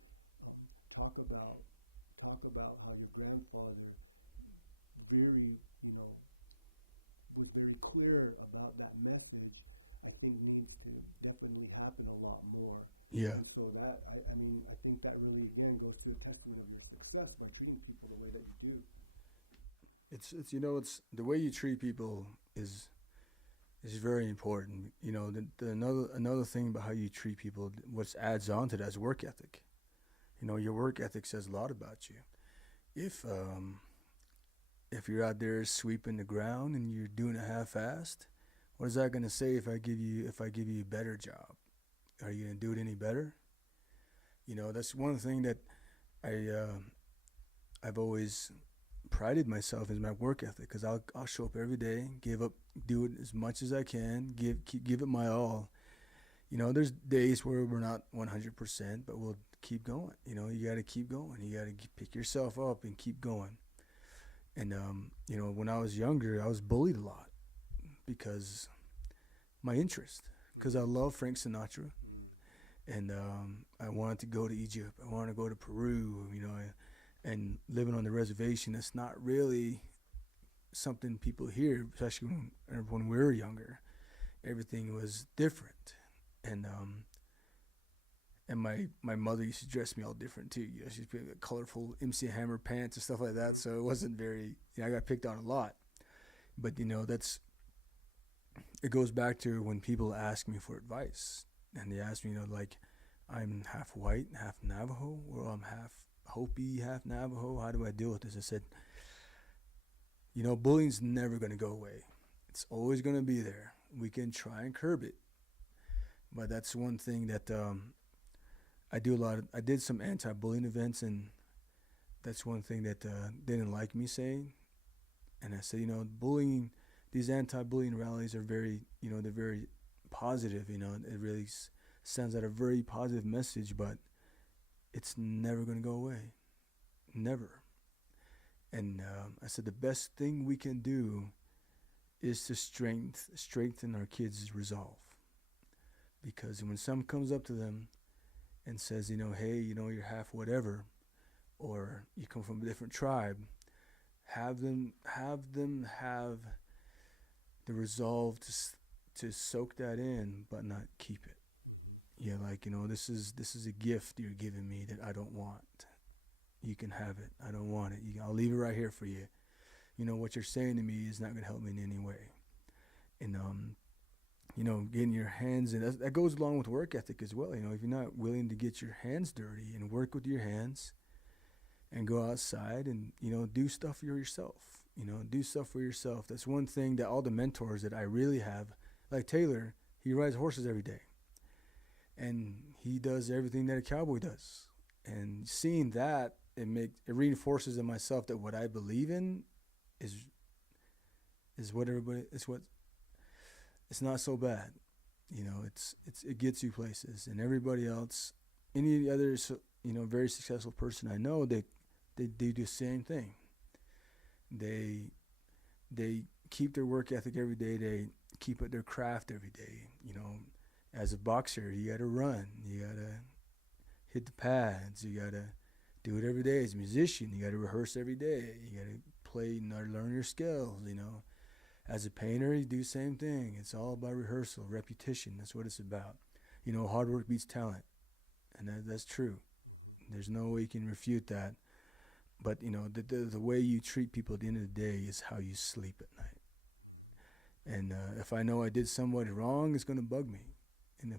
talk about how your grandfather was very clear about that message, I think needs to definitely happen a lot more. Yeah. And so that, I think that really, again, goes to a testament of your success by treating people the way that you do. It's the way you treat people is very important. Another thing about how you treat people, what adds on to that is work ethic. Your work ethic says a lot about you. If you're out there sweeping the ground and you're doing it half-assed, what is that going to say if I give you a better job? Are you going to do it any better? That's one thing that I've always prided myself in, my work ethic, because I'll show up every day, do it as much as I can, give it my all. There's days where we're not 100%, but we'll keep going. You got to keep going. You got to pick yourself up and keep going. And when I was younger, I was bullied a lot because my interest. Because I love Frank Sinatra, and I wanted to go to Egypt. I wanted to go to Peru, and living on the reservation. That's not really something people hear, especially when we were younger. Everything was different, and my mother used to dress me all different too. She used to put colorful MC Hammer pants and stuff like that. So it wasn't very. I got picked on a lot, but it goes back to when people ask me for advice. and they asked me, like, I'm half white, half Navajo, or I'm half Hopi, half Navajo. How do I deal with this? I said, bullying's never going to go away. It's always going to be there. We can try and curb it, but that's one thing that I do a lot. I did some anti-bullying events, and that's one thing that they didn't like me saying. And I said, bullying, these anti-bullying rallies are very, they're very positive. It really sends out a very positive message, but it's never going to go away, never. And I said the best thing we can do is to strengthen our kids' resolve, because when someone comes up to them and says, hey, you're half whatever, or you come from a different tribe, have them have the resolve to soak that in, but not keep it. Mm-hmm. Yeah, like, this is a gift you're giving me that I don't want. You can have it. I don't want it. I'll leave it right here for you. What you're saying to me is not going to help me in any way. And getting your hands in, that goes along with work ethic as well. If you're not willing to get your hands dirty and work with your hands and go outside and, do stuff for yourself, do stuff for yourself. That's one thing that all the mentors that I really have, like Taylor, he rides horses every day, and he does everything that a cowboy does. And seeing that, it reinforces in myself that what I believe in is what everybody, it's not so bad. It gets you places. And everybody else, any other, very successful person I know, they do the same thing. They keep their work ethic every day. They keep at their craft every day. As a boxer, you got to run. You got to hit the pads. You got to do it every day. As a musician, you got to rehearse every day. You got to play and learn your skills, As a painter, you do the same thing. It's all about rehearsal, repetition. That's what it's about. Hard work beats talent, and that's true. Mm-hmm. There's no way you can refute that. But, the way you treat people at the end of the day is how you sleep at night. Mm-hmm. And if I know I did somebody wrong, it's going to bug me. And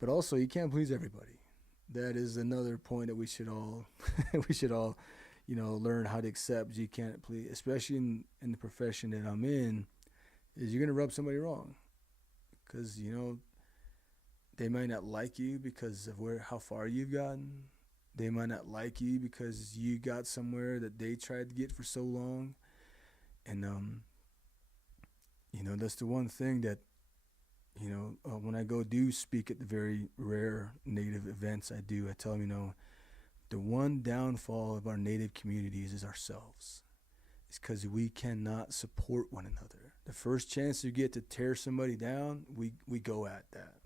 but also, you can't please everybody. That is another point that we should all learn how to accept. You can't please, especially in the profession that I'm in, is you're going to rub somebody wrong. Because, they might not like you because of how far you've gotten. They might not like you because you got somewhere that they tried to get for so long. And, that's the one thing that, when I go do speak at the very rare Native events I do, I tell them, the one downfall of our Native communities is ourselves. It's because we cannot support one another. The first chance you get to tear somebody down, we go at that.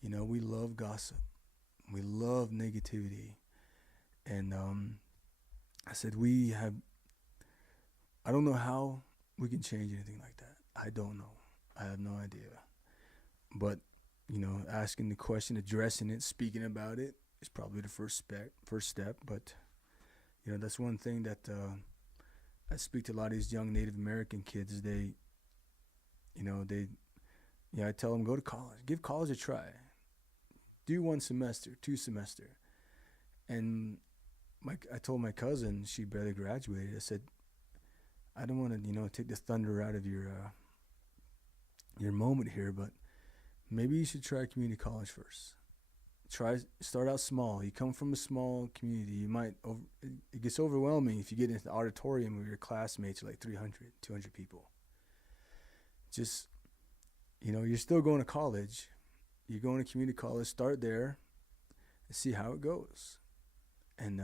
We love gossip. We love negativity. And I said, I don't know how we can change anything like that. I don't know. I have no idea. But, asking the question, addressing it, speaking about it is probably the first step. But, that's one thing that I speak to a lot of these young Native American kids. I tell them, go to college. Give college a try. Do 1 semester, 2 semester. And I told my cousin, she barely graduated, I said, I don't want to, take the thunder out of your moment here, but maybe you should try community college first. Start out small. You come from a small community. It gets overwhelming if you get into the auditorium where your classmates are like 300, 200 people. Just, you're still going to college. You're going to community college. Start there and see how it goes. And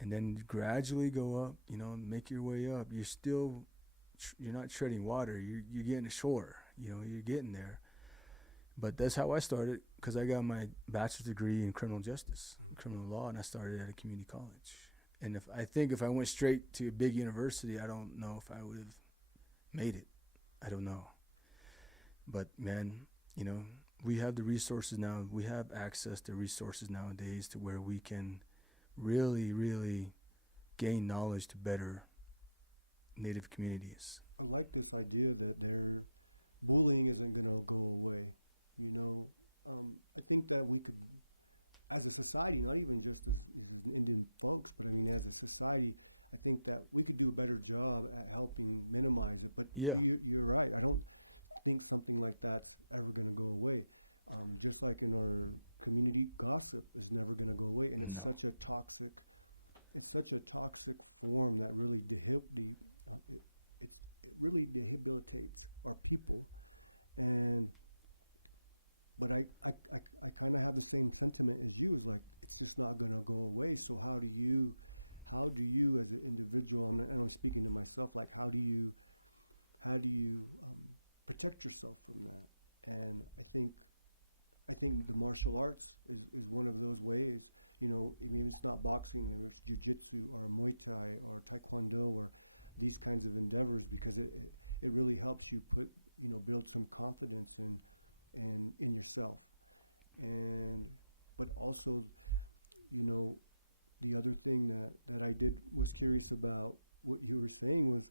then gradually go up, make your way up. You're not treading water. You're getting ashore. You're getting there. But that's how I started, because I got my bachelor's degree in criminal justice, criminal law, and I started at a community college. And if I went straight to a big university, I don't know if I would have made it. I don't know. But man, we have the resources now. We have access to resources nowadays to where we can really, really gain knowledge to better Native communities. I like this idea that bullying isn't going to go away. You know, I think that we could, as a society, not even just as Indian folks, but I mean, as a society, I think that we could do a better job at helping minimize it. But Yeah. you're right. I don't think something like that's ever going to go away. Just like in our community, gossip is never going to go away, and it's No. such a toxic, it's such a toxic form that really it really debilitates our people. And but I kind of have the same sentiment as you. Is like it's just not going to go away. So how do you as an individual, and I'm speaking to myself, like how do you protect yourself from that? And I think the martial arts is one of those ways. You know, maybe it's not boxing, maybe it's jujitsu or Muay Thai or Taekwondo or these kinds of endeavors, because it really helps you build some confidence in yourself. And but also, you know, the other thing that I was curious about what you were saying was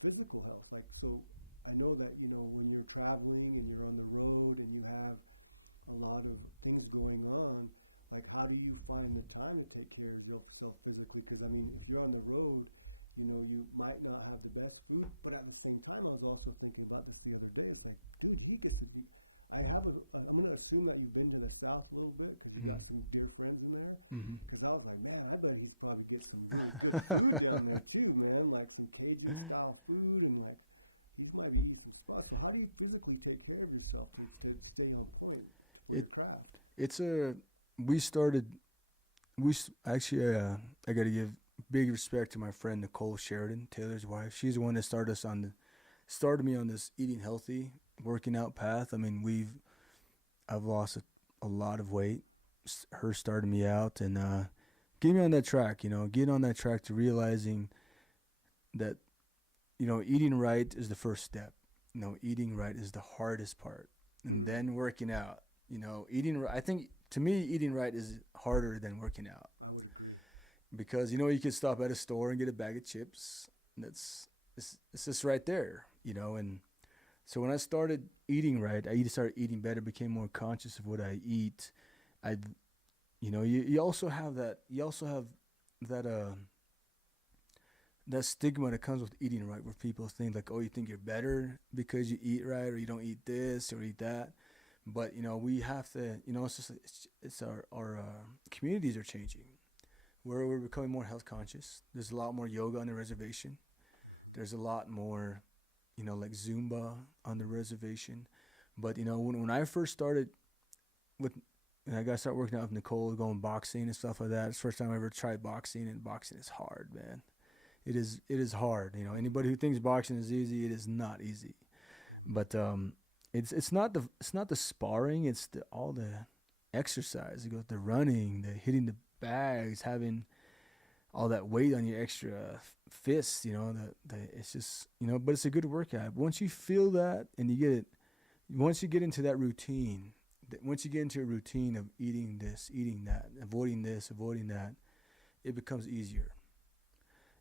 physical health. Like, so I know that, you know, when you're traveling and you're on the road and you have a lot of things going on, like how do you find the time to take care of yourself physically? Because I mean, if you're on the road, you know, you might not have the best food, but at the same time, I was also thinking about this the other day. It's like, dude, I'm going to assume that you've been to the South a little bit because you got some dear friends in there. Because I was like, man, I bet he's probably get some really good food down there too, man. Like some Cajun style food, and like he's might be eating some spots. So how do you physically take care of yourself to stay on point for your craft? Actually, I got to give big respect to my friend Nicole Sheridan, Taylor's wife. She's the one that started me on this eating healthy, working out path. I mean, I've lost a lot of weight. Her started me out and getting me on that track. You know, getting on that track to realizing that, you know, eating right is the first step. You know, eating right is the hardest part, and then working out. You know, I think to me, eating right is harder than working out. I would agree. Because, you know, you could stop at a store and get a bag of chips. And it's just right there, you know. And so when I started eating right, I started eating better, became more conscious of what I eat. You also have that stigma that comes with eating right, where people think like, oh, you think you're better because you eat right, or you don't eat this or eat that. But, you know, we have to, you know, it's our communities are changing. We're becoming more health conscious. There's a lot more yoga on the reservation. There's a lot more, you know, like Zumba on the reservation. But, you know, when I first started and I got to start working out with Nicole, going boxing and stuff like that. It's the first time I ever tried boxing, and boxing is hard, man. It is hard. You know, anybody who thinks boxing is easy, it is not easy. But it's not the sparring, it's all the exercise. You go the running, the hitting the bags, having all that weight on your extra fists, you know, it's just, you know, but it's a good workout. Once you feel that and once you get into that routine, once you get into a routine of eating this, eating that, avoiding this, avoiding that, it becomes easier.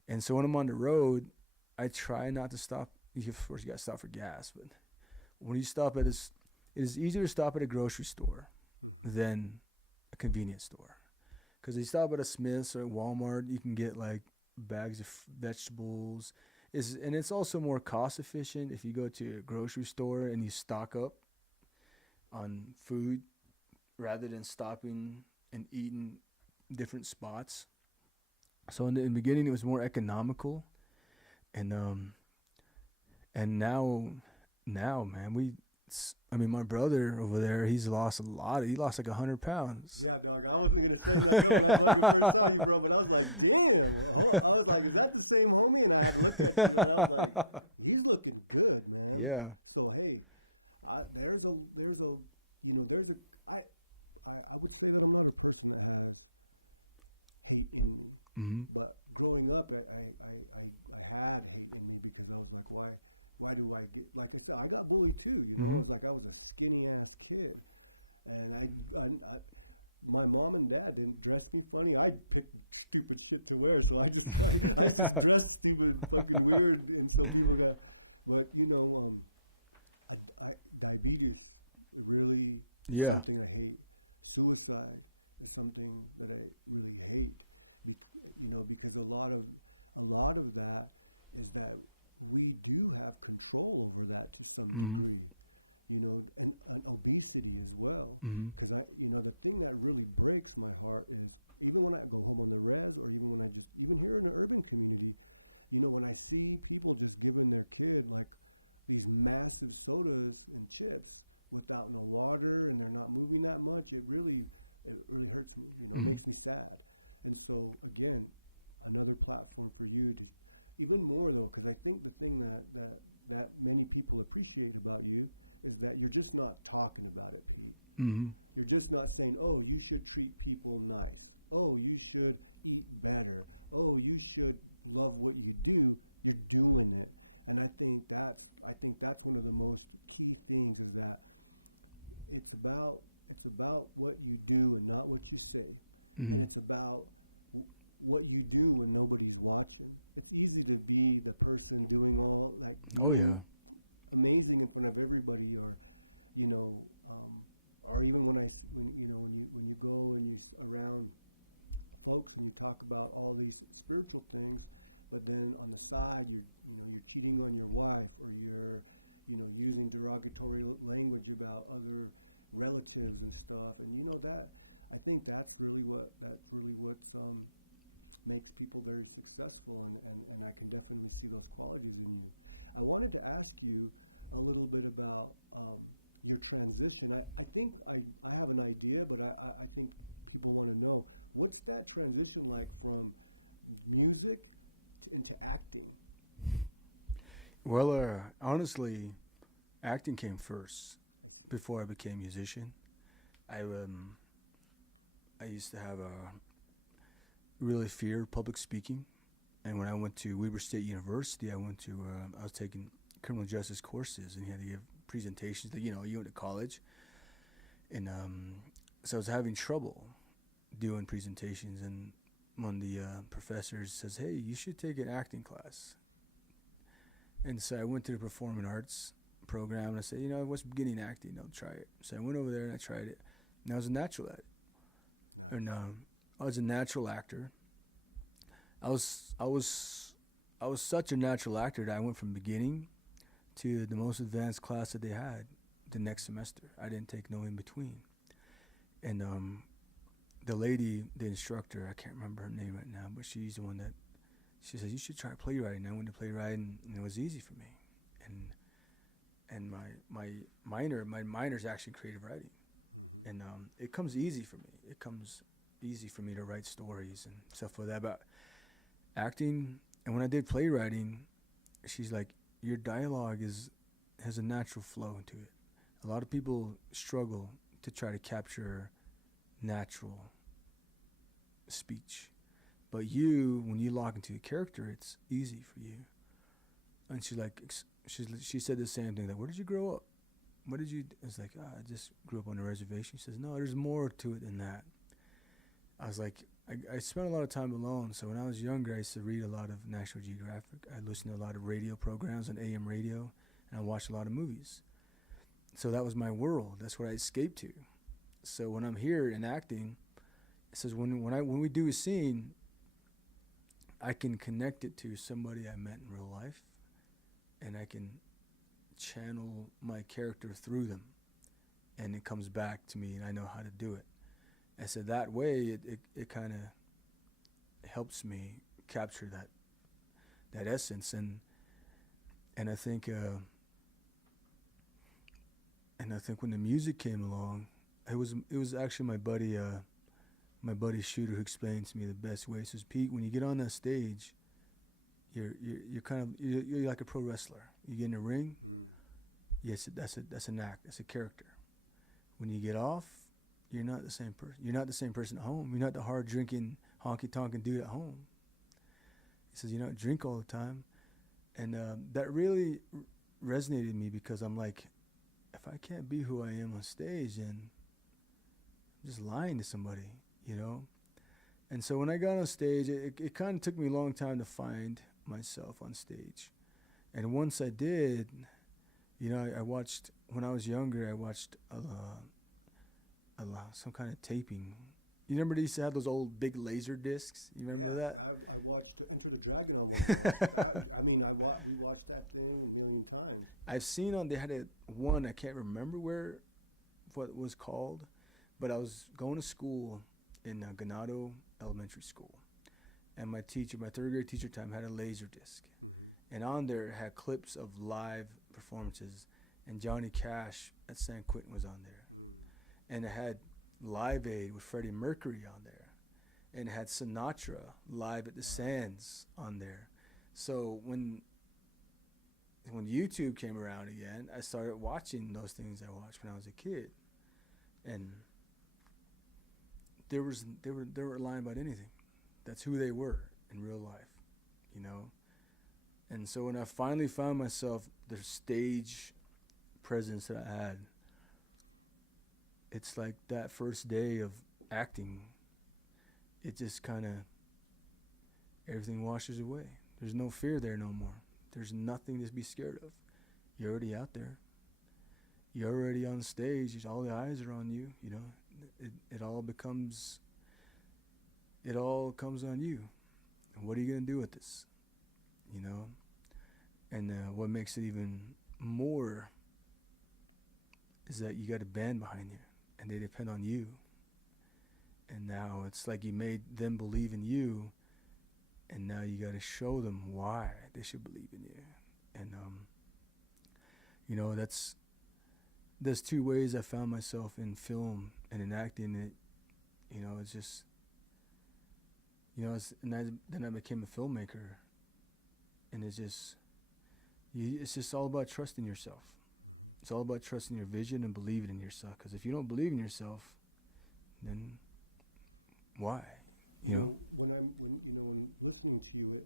And so when I'm on the road, I try not to stop. Of course, you got to stop for gas, but when you stop it is easier to stop at a grocery store than a convenience store. Because you stop at a Smith's or Walmart, you can get like bags of vegetables. And it's also more cost efficient if you go to a grocery store and you stock up on food rather than stopping and eating different spots. So in the beginning, it was more economical, and now, man, my brother over there, he's lost a lot. He lost like 100 pounds. Yeah, dog. I wasn't gonna say nothing when I fucking first saw you, bro. But I was like, damn. I was like, is that the same homie? And I had to look at you, and I was like, he's looking good, man. Yeah. So hey, I would say that I'm not a person that has hate in me. But growing up, I had hate in me because I was like, why do I get, like I said, I got bullied too, you know. It was like I was a skinny ass kid, and I my mom and dad didn't dress me funny. I picked stupid shit to wear, so I just dressed stupid, fucking weird, and so people got, but you know, diabetes really is Yeah. something I hate. Suicide is something that I really hate. Because a lot of that is that we do have control over that to some Mm-hmm. degree, and obesity as well. Mm-hmm. Because the thing that really breaks my heart is even when I go home on the res, or even when I just even here in the urban community, when I see people just giving their kid like these massive sodas and chips without no water, and they're not moving that much, it really hurts me. It Mm-hmm. makes me sad. And so again, another platform for you to, even more though, because I think the thing that many people appreciate about you is that you're just not talking about it, Pete. Mm-hmm. You're just not saying, oh, you should treat people nice. Oh, you should eat better. Oh, you should love what you do. You're doing it. And I think that's one of the most key things, is that it's about what you do and not what you say. Mm-hmm. And it's about what you do when nobody's watching. It's easy to be the person doing all, like, Oh, being yeah. amazing in front of everybody, or you know or even when you go and around folks and you talk about all these spiritual things, but then on the side you're cheating on your wife, or you're using derogatory language about other relatives and stuff. And that, I think that's really what's makes people very successful, and I can definitely see those qualities in you. I wanted to ask you a little bit about your transition. I think I have an idea, but I think people want to know, what's that transition like from music into acting? Well, honestly, acting came first I see. before I became a musician. I used to have a really fear public speaking, and when I went to Weber State University, I was taking criminal justice courses, and you had to give presentations. That you went to college, and so I was having trouble doing presentations, and one of the professors says, "Hey, you should take an acting class." And so I went to the performing arts program, and I said, I was beginning acting, I'll try it. So I went over there and I tried it, and I was a natural at it. Nice. And I was a natural actor. I was such a natural actor that I went from beginning to the most advanced class that they had the next semester. I didn't take no in between. And the lady, the instructor, I can't remember her name right now, but she's the one that, she says, you should try playwriting. I went to playwriting, and it was easy for me. And my minor is actually creative writing. Mm-hmm. And it comes easy for me. It comes easy for me to write stories and stuff like that. About acting, and when I did playwriting, she's like, your dialogue has a natural flow to it. A lot of people struggle to try to capture natural speech, but when you log into a character, it's easy for you. And she's like, she said the same thing. Like, where did you grow up? What did you? I was like, I just grew up on a reservation. She says, no, there's more to it than that. I was like, I spent a lot of time alone. So when I was younger, I used to read a lot of National Geographic. I listened to a lot of radio programs on AM radio, and I watched a lot of movies. So that was my world. That's what I escaped to. So when I'm here in acting, it says when we do a scene, I can connect it to somebody I met in real life, and I can channel my character through them, and it comes back to me, and I know how to do it. And so that way, it kind of helps me capture that essence, and I think when the music came along, it was actually my buddy Shooter who explained to me the best way. He says, Pete, when you get on that stage, you're like a pro wrestler. You get in the ring. Yes, that's an act. That's a character. When you get off, you're not the same person. You're not the same person at home. You're not the hard drinking, honky tonkin' dude at home. He says, you don't drink all the time, and that really resonated with me, because I'm like, if I can't be who I am on stage, then I'm just lying to somebody, And so when I got on stage, it kind of took me a long time to find myself on stage. And once I did, You know, I watched when I was younger. I watched a lot, some kind of taping. You remember they used to have those old big laser discs? You remember that? I watched Enter the Dragon on one of those. We watched that thing a million times. I've seen on they had one. I can't remember what it was called, but I was going to school in Ganado Elementary School, and my third grade teacher time had a laser disc, and on there it had clips of live performances, and Johnny Cash at San Quentin was on there, and it had Live Aid with Freddie Mercury on there, and it had Sinatra live at the Sands on there. So when YouTube came around again, I started watching those things I watched when I was a kid, and they were lying about anything. That's who they were in real life, you know. And so when I finally found myself the stage presence that I had, it's like that first day of acting, it just kind of, everything washes away. There's no fear there no more. There's nothing to be scared of. You're already out there. You're already on stage. All the eyes are on you, you know. It all comes on you. And what are you going to do with this? You know? And what makes it even more is that you got a band behind you, and they depend on you. And now it's like you made them believe in you, and now you got to show them why they should believe in you. And, you know, there's two ways I found myself in film and in acting. It, you know, it's just, you know, then I became a filmmaker, and it's just all about trusting yourself. It's all about trusting your vision and believing in yourself. Because if you don't believe in yourself, then why? You know, when listening to you,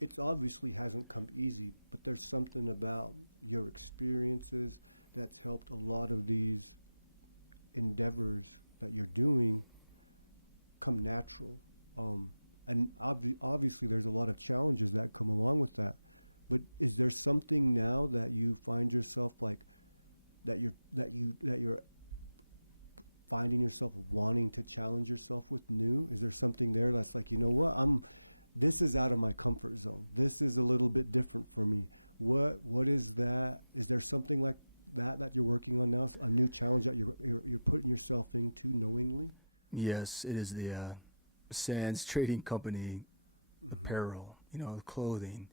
it obviously hasn't come easy, but there's something about your experiences that's helped a lot of these endeavors that you're doing come natural. And obviously there's a lot of challenges that come along with that. But is there something now that you find yourself like that you're finding yourself wanting to challenge yourself with new? Is there something there that's like, you know what, this is out of my comfort zone. This is a little bit different for me. What is that? Is there something like that you're working on now? A new challenge that you're putting yourself into knowingly? Yes, it is the Sands Trading Company apparel, you know, clothing.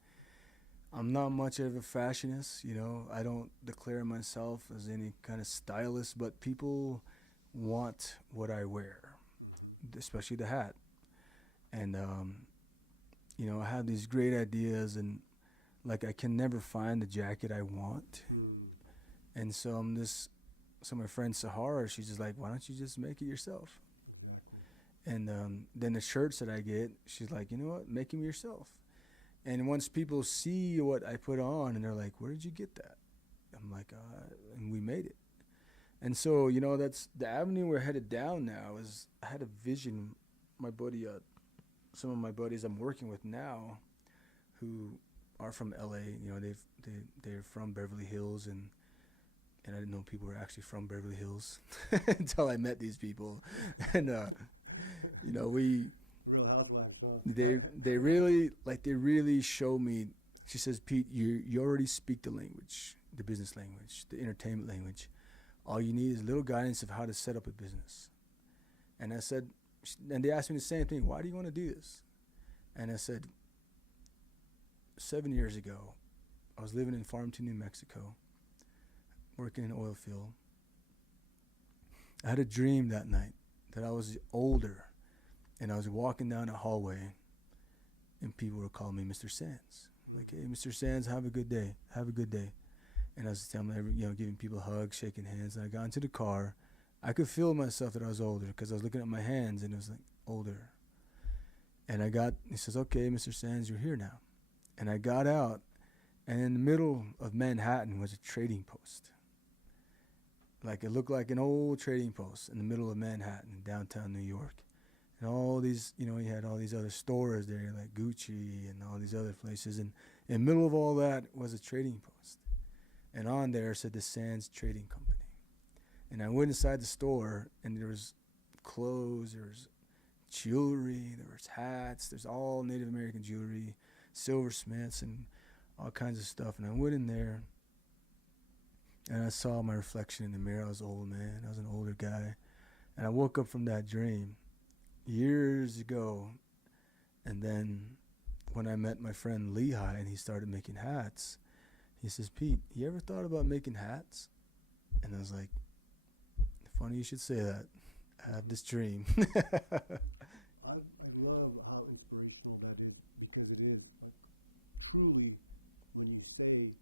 I'm not much of a fashionist, you know. I don't declare myself as any kind of stylist, but people want what I wear, especially the hat. And, you know, I have these great ideas, and, like, I can never find the jacket I want. And so so my friend Sahara, she's just like, why don't you just make it yourself? Exactly. And then the shirts that I get, she's like, you know what, make them yourself. And once people see what I put on, and they're like, where did you get that? I'm like, and we made it. And so, you know, that's the avenue we're headed down now. Is I had a vision. My buddy, some of my buddies I'm working with now, who are from LA, you know, they're from Beverly Hills, and I didn't know people were actually from Beverly Hills until I met these people. And you know, Real Housewives, huh? they really show me. She says, Pete, you already speak the language, the business language, the entertainment language. All you need is a little guidance of how to set up a business. And I said, and they asked me the same thing. Why do you want to do this? And I said, 7 years ago, I was living in Farmington, New Mexico, working in an oil field. I had a dream that night that I was older, and I was walking down a hallway, and people were calling me Mr. Sands. Like, hey, Mr. Sands, have a good day. Have a good day. And I was telling them, you know, giving people hugs, shaking hands. And I got into the car. I could feel myself that I was older because I was looking at my hands, and it was like older. And he says, okay, Mr. Sands, you're here now. And I got out, and in the middle of Manhattan was a trading post. Like, it looked like an old trading post in the middle of Manhattan, downtown New York. And all these, you know, he had all these other stores there, like Gucci and all these other places. And in the middle of all that was a trading post. and on there said the Sands Trading Company. And I went inside the store, and there was clothes, there was jewelry, there was hats, there's all Native American jewelry, silversmiths, and all kinds of stuff. And I went in there, and I saw my reflection in the mirror. I was an old man. I was an older guy. And I woke up from that dream years ago. And then when I met my friend Lehigh and he started making hats, he says, Pete, you ever thought about making hats? And I was like, funny you should say that. I had this dream. I love how inspirational that is, because it is like truly when you say,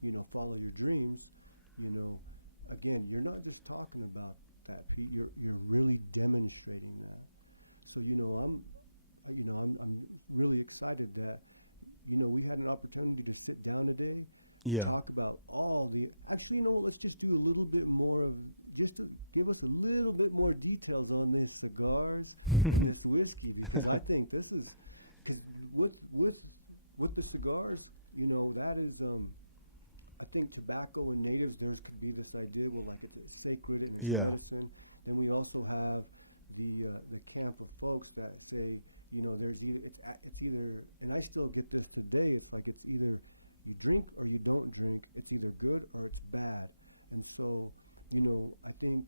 you know, follow your dreams, you know, again, you're not just talking about that, Pete. You're really demonstrating that. So, you know, I'm really excited that, you know, we had an opportunity to sit down today, talk about all the, actually, you know what, let's just do a little bit more of, just to give us a little bit more details on these cigars and this whiskey, because I think this is, because with the cigars, you know, that is, I think tobacco and natives, there's could be this idea, well, like it's sacred and it's medicine. Then we also have the camp of folks that say, you know, there's either it's either, and I still get this today. It's like it's either you drink or you don't drink. It's either good or it's bad. And so, you know, I think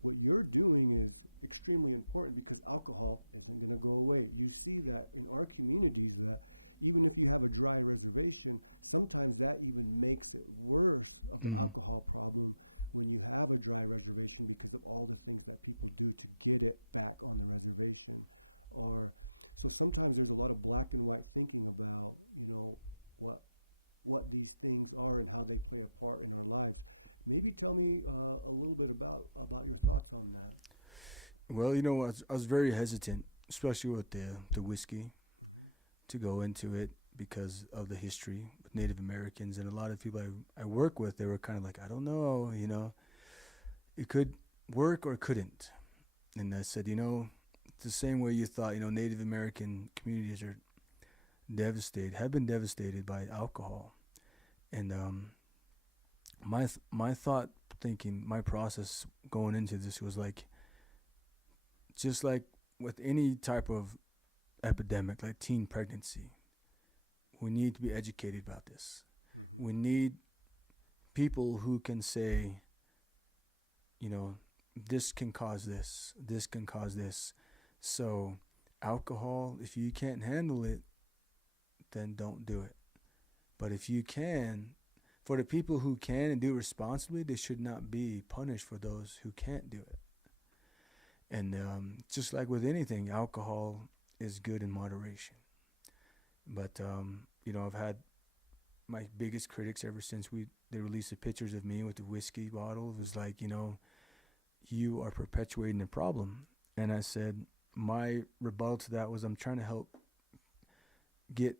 what you're doing is extremely important, because alcohol isn't going to go away. You see that in our communities, that even if you have a dry reservation, sometimes that even makes it worse of the alcohol problem when you have a dry reservation, because of all the things that people do to get it back on the reservation. Or so sometimes there's a lot of black and white thinking about, you know, what these things are and how they play a part in our lives. Maybe tell me a little bit about your thoughts on that. Well, you know, I was very hesitant, especially with the whiskey, to go into it because of the history with Native Americans. And a lot of people I work with, they were kind of like, I don't know, you know, it could work or it couldn't. And I said, you know, it's the same way you thought, you know, Native American communities are have been devastated by alcohol. And my thought thinking, my process going into this was like, just like with any type of epidemic, like teen pregnancy, we need to be educated about this. We need people who can say, you know, this can cause this, this can cause this. So alcohol, if you can't handle it, then don't do it. But if you can, for the people who can and do responsibly, they should not be punished for those who can't do it. And just like with anything, alcohol is good in moderation. But you know, I've had my biggest critics ever since they released the pictures of me with the whiskey bottle. It was like, you know, you are perpetuating the problem. And I said, my rebuttal to that was, I'm trying to help get,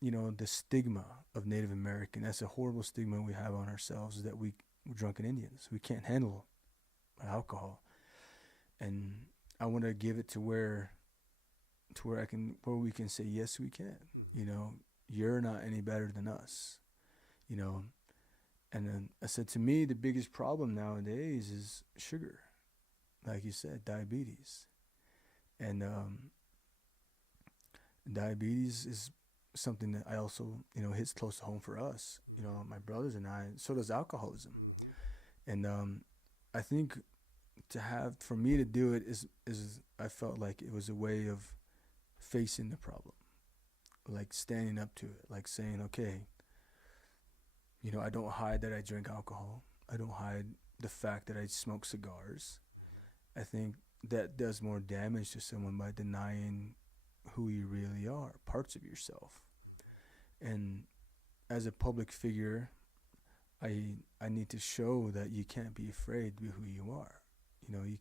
you know, the stigma of Native American. That's a horrible stigma we have on ourselves, is that we're drunken Indians. We can't handle alcohol. And I want to give it to where we can say, yes, we can. You know, you're not any better than us, you know. And then I said, to me, the biggest problem nowadays is sugar, like you said, diabetes. And diabetes is something that I also, you know, hits close to home for us. You know, my brothers and I. So does alcoholism. And I think for me to do it is I felt like it was a way of facing the problem, like standing up to it, like saying, okay, you know, I don't hide that I drink alcohol. I don't hide the fact that I smoke cigars. I think that does more damage to someone by denying who you really are, parts of yourself. And as a public figure, I need to show that you can't be afraid to be who you are. You know, you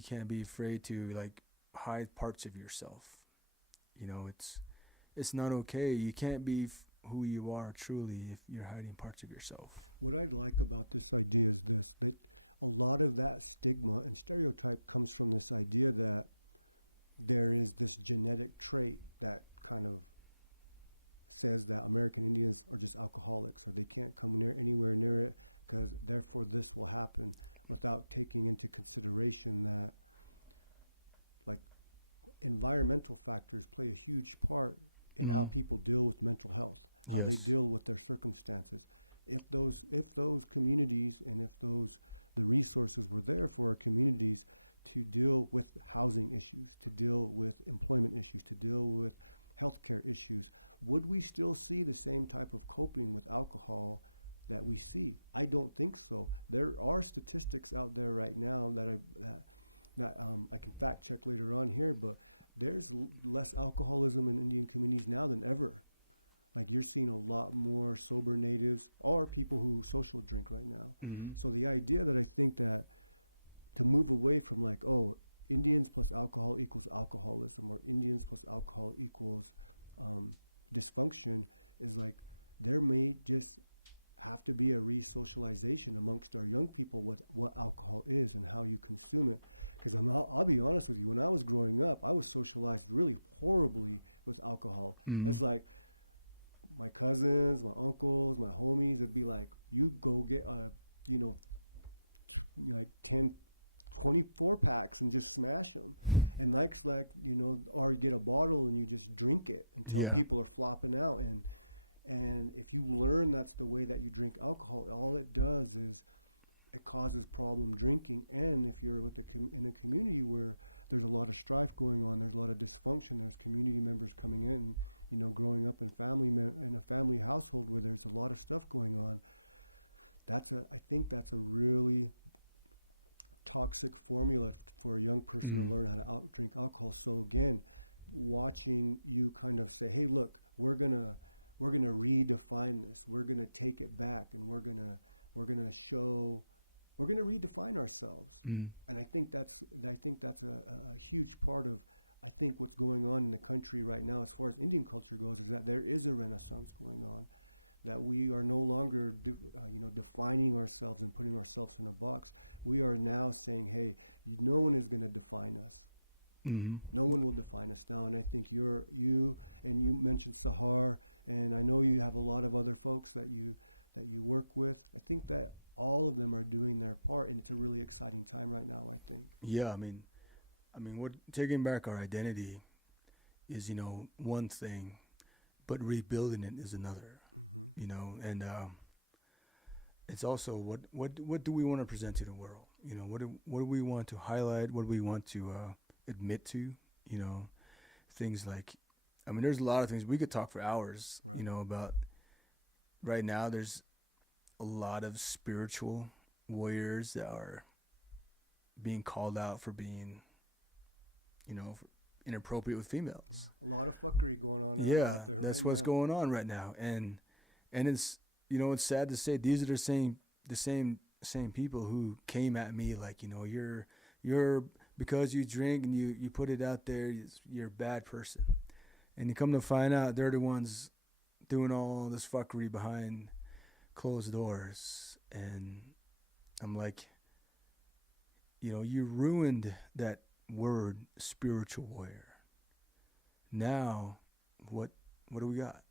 can't be afraid to like hide parts of yourself. You know, it's not okay. You can't be who you are truly if you're hiding parts of yourself. What I like about this idea is this, that a lot of that stigma and stereotype comes from this idea that there is this genetic trait that kind of says that American Indians are just alcoholics or they can't come anywhere near it because therefore this will happen, without taking into consideration that like environmental factors play a huge part in how people deal with mental health, how they deal with their circumstances. If those communities and if the resources were there for our communities to deal with housing issues, to deal with employment issues, to deal with healthcare issues, would we still see the same type of coping with alcohol that we see? I don't think so. There are statistics out there right now that I can fact check later on here, but there's less alcoholism in Indian communities now than ever. Like you're seeing a lot more sober natives or people who social drink right now. So the idea that I think that to move away from like, oh, Indians plus alcohol equals alcoholism, or Indians plus alcohol equals dysfunction, is like there may just have to be a re-socialization amongst our young people what alcohol is and how you consume it. Because I'll be honest with you, when I was growing up, I was socialized really horribly with alcohol. It's like my cousins, my uncles, my homies would be like, you go get like 10 24 packs and just smash them, and like or you get a bottle and you just drink it until people are flopping out. And if you learn that's the way that you drink alcohol, all it does is it causes problem drinking. And if you're in a community where there's a lot of strife going on, there's a lot of dysfunction, there's community members coming in, growing up in a family household where there's a lot of stuff going on, I think that's a really toxic formula for a young person to learn how to drink alcohol. So again, watching you kind of say, hey, look, we're gonna redefine this. We're gonna take it back, and we're gonna redefine ourselves. And I think that's a huge part of what's going on in the country right now as far as Indian culture goes, is that there is a renaissance going on, that we are no longer defining ourselves and putting ourselves in a box. We are now saying, hey, no one is going to define us. No one will define us now. And I think you mentioned Sahar, and I know you have a lot of other folks that you work with. I think that all of them are doing their part, and it's a really exciting time right now, I think. Yeah, I mean, what taking back our identity is, one thing, but rebuilding it is another. And it's also what do we want to present to the world? What do we want to highlight? What do we want to admit to? Things like, there's a lot of things we could talk for hours. Right. About right now. There's a lot of spiritual warriors that are being called out for being, inappropriate with females. A lot of fuckery going on out there. That's what's going on right now, and it's it's sad to say these are the same people who came at me like, you're because you drink and you put it out there, you're a bad person, and you come to find out they're the ones doing all this fuckery behind closed doors. And I'm like, you ruined that word, spiritual warrior. Now what do we got?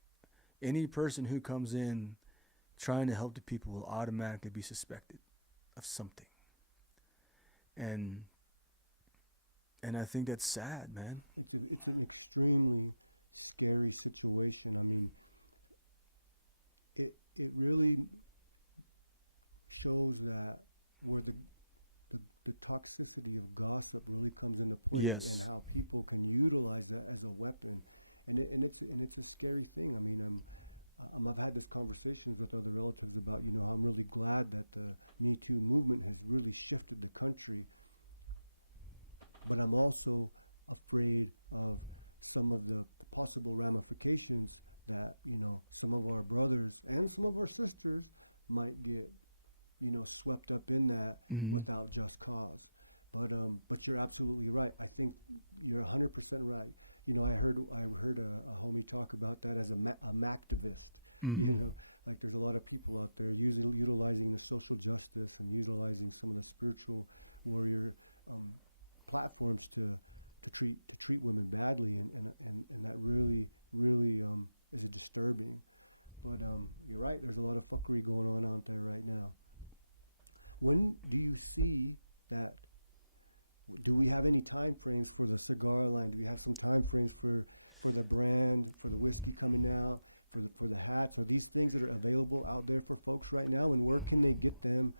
Any person who comes in trying to help the people will automatically be suspected of something. And I think that's sad, man. It's an extremely scary situation. It really shows that where the toxicity of gossip really comes into play. Yes. And how people can utilize that as a weapon, and it's a scary thing. I've had this conversations with other relatives about how I'm really glad that the Me Too movement has really shifted the country, but I'm also afraid of some of the possible ramifications that some of our brothers and some of our sisters might get swept up in that without just cause. But you're absolutely right. I think you're 100% right. I heard a homie talk about that as a mactivist. Like there's a lot of people out there utilizing the social justice and utilizing some of the spiritual warrior platforms to treat women badly, and that really is disturbing. But you're right. There's a lot of fuckery going on out there right now. When do you see that? Do we have any time frames for the cigar line? Do we have some time frames for the brand, for the whiskey coming out, for the hats? Are these things that are available out there for folks right now? And where can they get them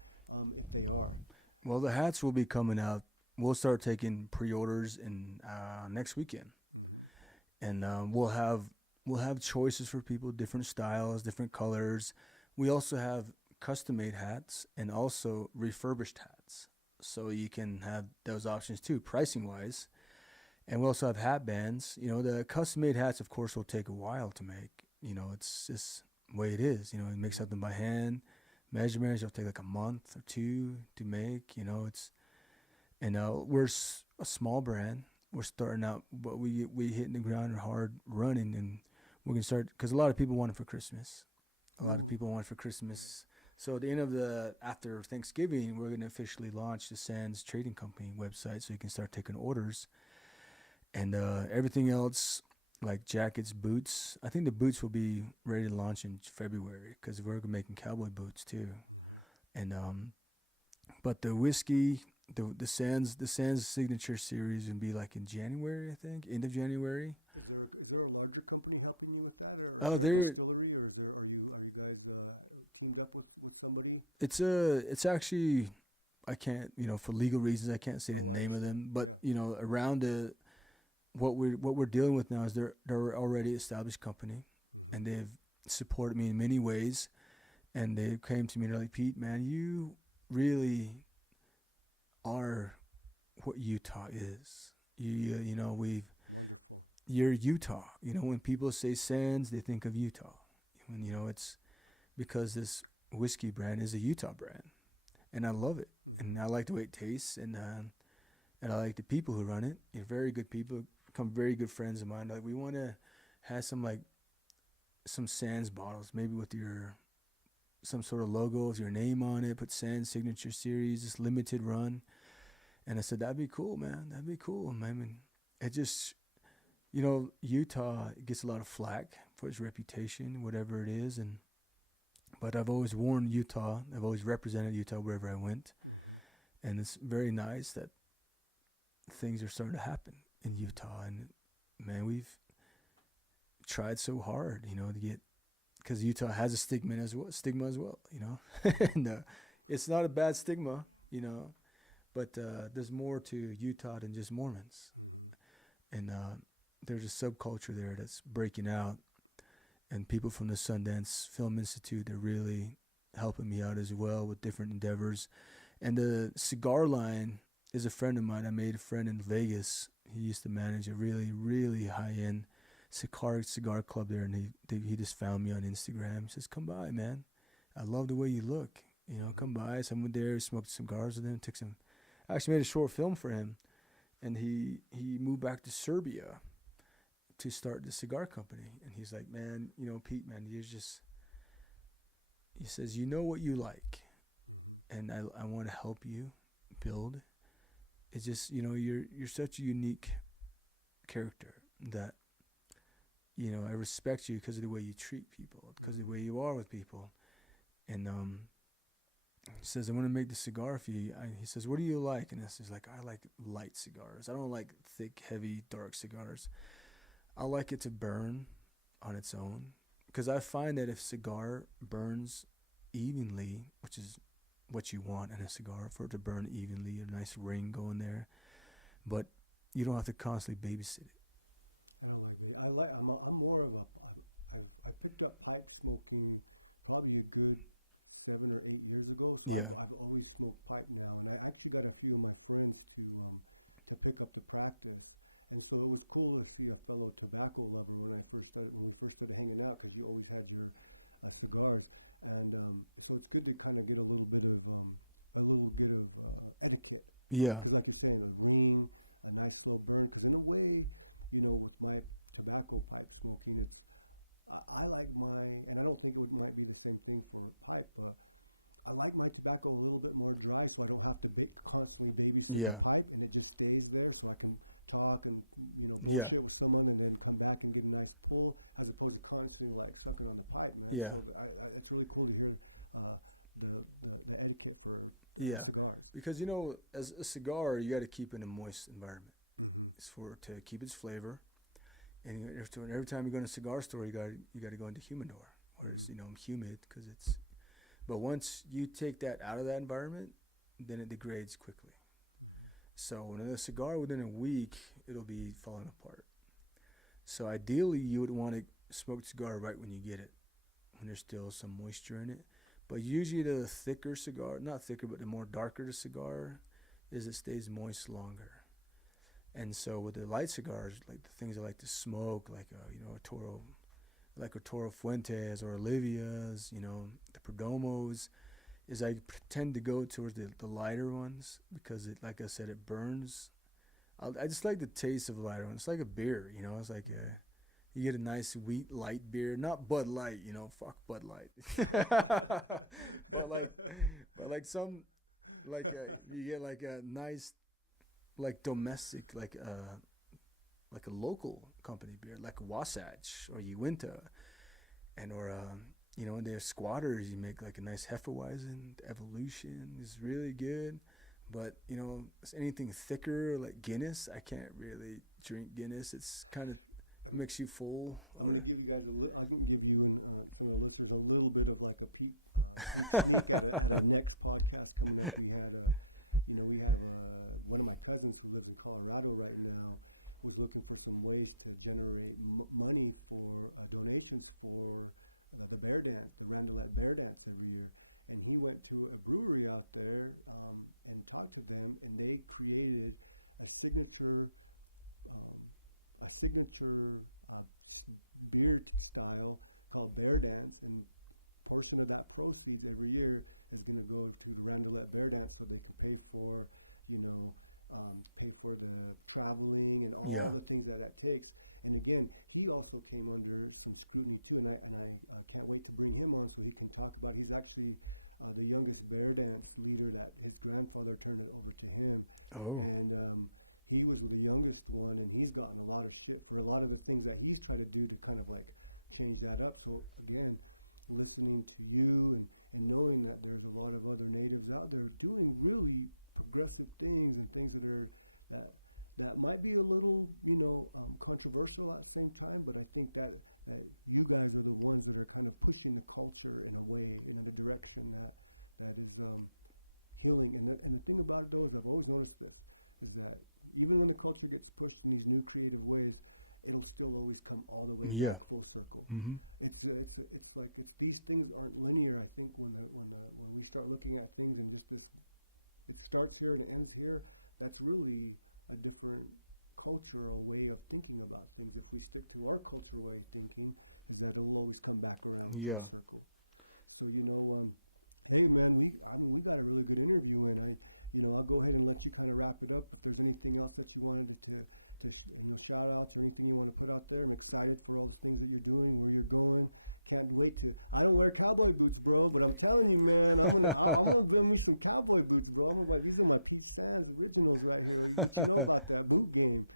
if they are? Well, the hats will be coming out. We'll start taking pre-orders in next weekend, Mm-hmm. and we'll have choices for people, different styles, different colors. We also have custom-made hats and also refurbished hats, so you can have those options too, pricing-wise. And we also have hat bands. The custom-made hats, of course, will take a while to make. It's just the way it is. You make Mhm. something by hand. Measurements, it'll take like a month or two to make. We're a small brand. We're starting out, but we hitting the ground hard running, and we can start because a lot of people want it for Christmas. A lot of Ooh. people want it for Christmas. So at the end of after Thanksgiving, we're going to officially launch the Sands Trading Company website, so you can start taking orders. And everything else, like jackets, boots. I think the boots will be ready to launch in February because we're making cowboy boots too. Mhm. And but the whiskey, the Sands Signature Series would be like in January, I think, end of January. Is there a larger company helping you with that, or is Oh, there a there. distillery, or are you guys teamed up with somebody? It's actually, I can't, for legal reasons, I can't say the Oh, I name of understand. them. But Yeah. around what we're dealing with now is they're already established company, Mhm. and they've supported me in many ways. And they came to me and they're like, Pete, man, you really are what Utah is. Wonderful. You're Utah. When people say Sands, they think of Utah. And it's because this whiskey brand is a Utah brand, and I love it, and Mhm. I like the way it tastes, and I like the people who run it. You're very good people, become very good friends of mine. Like we want to have some Sands bottles, maybe with some sort of logo with your name on it, put Sands Signature Series, this limited run. And I said, that'd be cool, man. That'd be cool. I mean, it just, Utah gets a lot of flack for its reputation, whatever it is. But I've always worn Utah. I've always represented Utah wherever I went. Mhm. And it's very nice that things are starting to happen in Mhm. Utah. And man, we've tried so hard, to get, because Utah has a stigma as well, and it's not a bad stigma, but there's more to Utah than just Mormons, Mhm. and there's a subculture there that's breaking out, and people from the Sundance Film Institute are really helping me out as well with different endeavors. And the cigar line is a friend of mine. I made a friend in Vegas. He used to manage a really, really high-end cigar club there, and he just found me on Instagram. He says, come by, man. I love the way you look. Come by. So I went there, smoked cigars with him, I actually made a short film for him, and he moved back to Serbia to start the cigar company. And he's like, man, Pete, man, he says, you know what you like, Mhm. and I want to help you build. It's just, you're such a unique character that, I respect you because of the way you treat people, because of the way you are with people. And he says, I want to make the cigar for you. He says, what do you like? And he's like, I like light cigars. I don't like thick, heavy, dark cigars. I like it to burn on its own, because I find that if cigar burns evenly, which is what you want in a cigar, for it to burn evenly, a nice ring going there, but you don't have to constantly babysit it. I don't like baby. I'm more of a. I picked up pipe smoking probably a good 7 or 8 years ago. So Yeah. I've always smoked pipe now, and I actually got a few of my friends to pick up the practice. And so it was cool to see a fellow tobacco lover when we first started hanging out, because you always had your cigars, and so it's good to kind of get a little bit of etiquette, Yeah. because like you're saying, a ring, a nice slow burn. Because in a way, with my tobacco pipe smoking, I like and I don't think might be the same thing for pipe, but I like my tobacco a little bit more dry, so I don't have to constantly babysit the Yeah. pipe, and it just stays there, so I can talk and bullshit with someone, and then come back and get a nice pull, as opposed to constantly like sucking on the pipe, man. Yeah. So it's really cool to hear the etiquette for Yeah. cigars. Because as a cigar, you got to keep it in a moist environment. Mm-hmm. It's to keep its flavor. And every time you go to a cigar store, you got to go into humidor, where it's humid because it's. But once you take that out of that environment, then it degrades quickly. Mm-hmm. So when a cigar, within a week, it'll be falling apart. So ideally, you would want to smoke the cigar right when you get it, when there's still some moisture in it. But usually the thicker cigar, not thicker, but the more darker the cigar is, it stays moist longer. And so with the light cigars, like the things I like to smoke, like a Toro, like a Toro Fuentes or Olivia's, the Perdomos, is I tend to go towards the lighter ones because it, like I said, it burns. I just like the taste of the lighter one. It's like a beer, it's like you get a nice wheat light beer, not Bud Light, fuck Bud Light. but like some, like you get like a nice, like domestic, like a local company beer, like Wasatch or Uinta, and their squatters. You make like a nice Hefeweizen. Evolution is really good, but anything thicker like Guinness, I can't really drink Guinness. It's kind of it makes you full. I'm going to give you guys I'm going to give you and some of the listeners a little bit of like a peek sneak at a next podcast coming up. We had we have one of my cousins who lives in Colorado right now was looking for some ways to generate money for donations for the bear dance, the Randelette Bear Dance every year. And he went to a brewery out there and talked to them, and they created a signature beer style called Bear Dance, and portion of that proceeds every year is going to go to the Randelette Bear Dance, so they can pay for the traveling and all the things that takes. And again, he also came under some scrutiny too, and I can't wait to bring him on so he can talk about. He's actually the youngest bear dance leader that his grandfather turned it over to him, and he was the youngest one, and he's gotten a lot of shit for a lot of the things that he's tried to do to kind of like change that up. So again, listening to you and knowing that there's a lot of other natives out there doing really progressive things and things that are that might be a little controversial at the same time, but I think that you guys are the ones that are kind of pushing the culture in a way, in a direction that is healing. And the thing about it though is, I've always noticed this, is that even when the culture gets pushed in these new creative ways, it'll still always come all the way back full circle. Mm-hmm. It's like these things aren't linear. I think when we start looking at things and just this, it starts here and it ends here, that's really a different cultural way of thinking about things. If we stick to our cultural way of thinking, is that it'll always come back around full circle. So hey man, we got a really good interview, and I'll go ahead and let you kind of wrap it up. If there's anything else that you wanted to shout outs or anything you want to put out there, I'm excited for all the things that you're doing, where you're going. Can't wait to. I don't wear cowboy boots, bro, but I'm telling you, man, I'm gonna build me some cowboy boots, bro. These are my Pete Sands originals right here. What you know about that boot game?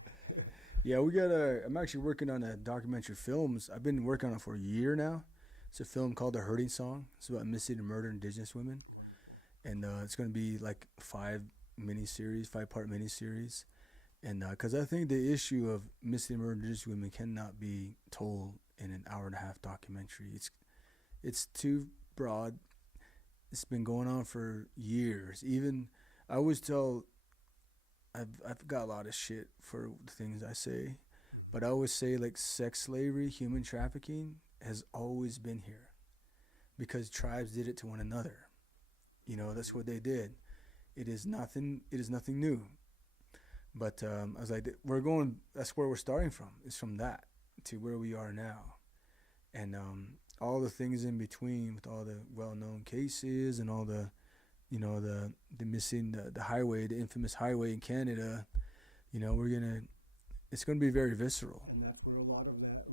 Yeah, I'm actually working on a documentary films. I've been working on it for a year now. It's a film called The Hurting Song. It's about missing and murdered Indigenous women. Wonderful. And it's going to be like 5-part miniseries. And because I think the issue of missing and murdered Indigenous women cannot be told in an hour-and-a-half documentary. It's too broad. It's been going on for years. Even I always tell, I've got a lot of shit for the things I say, but I always say like sex slavery, human trafficking has always been here because tribes did it to one another. That's what they did. It is nothing new. But I was like, that's where we're starting from. It's from that to where we are now. And all the things in between, with all the well-known cases and all the, the missing, the highway, the infamous highway in Canada, it's going to be very visceral. And that's where a lot of that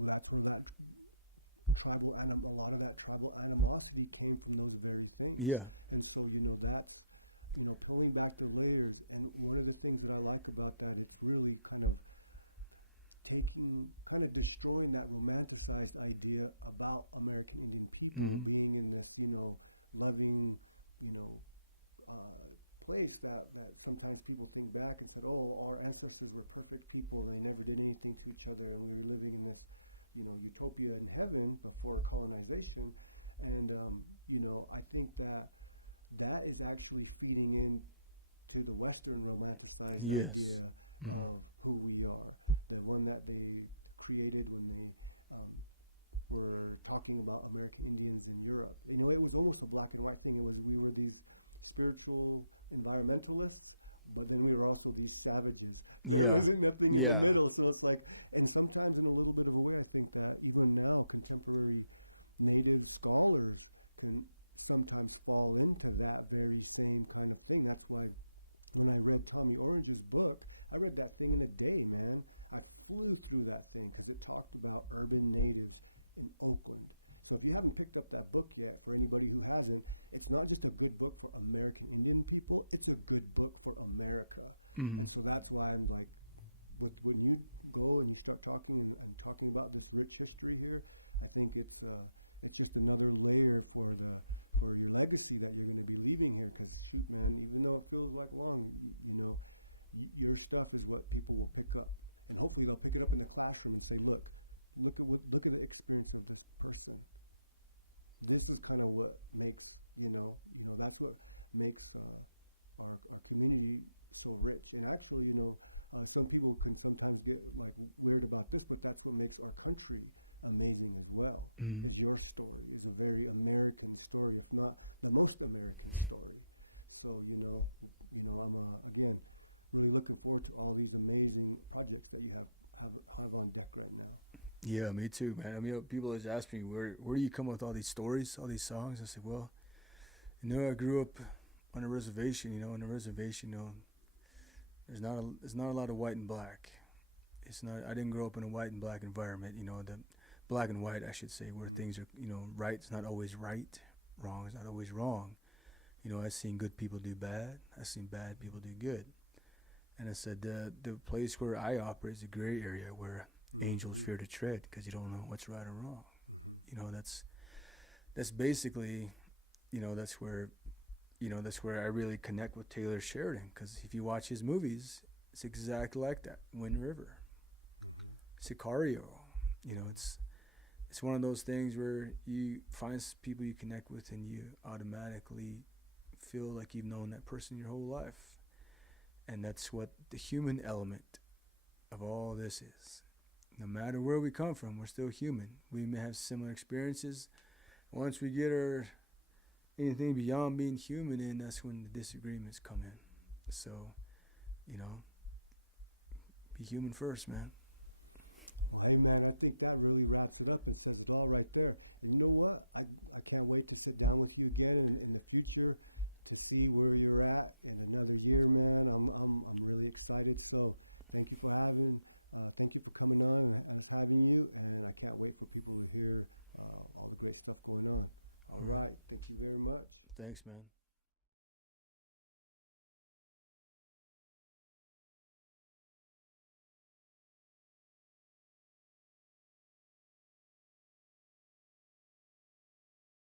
a lot of that tribal animosity came from those very things. Yeah. And so, that's, peeling back the layers. And one of the things that I like about that, it's really kind of destroying that romanticized idea about American Indian people being in this, loving, you know, place that sometimes people think back and said, oh, our ancestors were perfect people and they never did anything to each other, and we were living in this, utopia in heaven before colonization. And, I think that is actually feeding in to the Western romanticized idea of who we are, the one that they created when they were talking about American Indians in Europe. It was almost a black and white thing. We were these spiritual environmentalists, but then we were also these savages. There wasn't nothing in the middle. So it's like, and sometimes in a little bit of a way, I think that even now contemporary Native scholars can sometimes fall into that very same kind of thing. That's why when I read Tommy Orange's book, I read that thing in a day, man. I flew through that thing because it talked about urban natives in Oakland. So if you haven't picked up that book yet, for anybody who hasn't, it's not just a good book for American Indian people, it's a good book for America. And so that's why I'm like, when you go and you start talking and talking about this rich history here, I think it's just another layer for your legacy that you're going to be leaving here. Because shoot, man, even though it feels like long, your stuff is what people will pick up, and hopefully they'll pick it up in the classroom and say, look at the experience of this person. This is kind of what makes that's what makes our community so rich. And actually, some people can sometimes get like weird about this, but that's what makes our country amazing as well. Is your story is a very American story, if not the most American story. So I'm again really looking forward to all these amazing projects that you have on deck right now. Yeah, me too, man. I mean, people always ask me, where do you come up with all these stories, all these songs? I said, well, I grew up on a reservation. On a reservation, there's not a lot of white and black. I didn't grow up in a white and black environment. The black and white, I should say, where things are, right's not always right, wrong is not always wrong. I've seen good people do bad. I've seen bad people do good. And I said, the place where I operate is a gray area where angels fear to tread, because you don't know what's right or wrong. That's basically, that's where I really connect with Taylor Sheridan, because if you watch his movies, it's exactly like that. Wind River, Sicario, it's one of those things where you find people you connect with and you automatically feel like you've known that person your whole life. And that's what the human element of all this is. No matter where we come from, we're still human. We may have similar experiences. Once we get anything beyond being human in, that's when the disagreements come in. So, be human first, man. Well, hey, man, I think that really wraps it up and says it all right there. And you know what? I can't wait to sit down with you again in the future to see where you're at in another year, man. I'm really excited. So thank you for coming on and us having you. And I can't wait for people to hear all the great stuff going on. All right. Thank you very much. Thanks, man.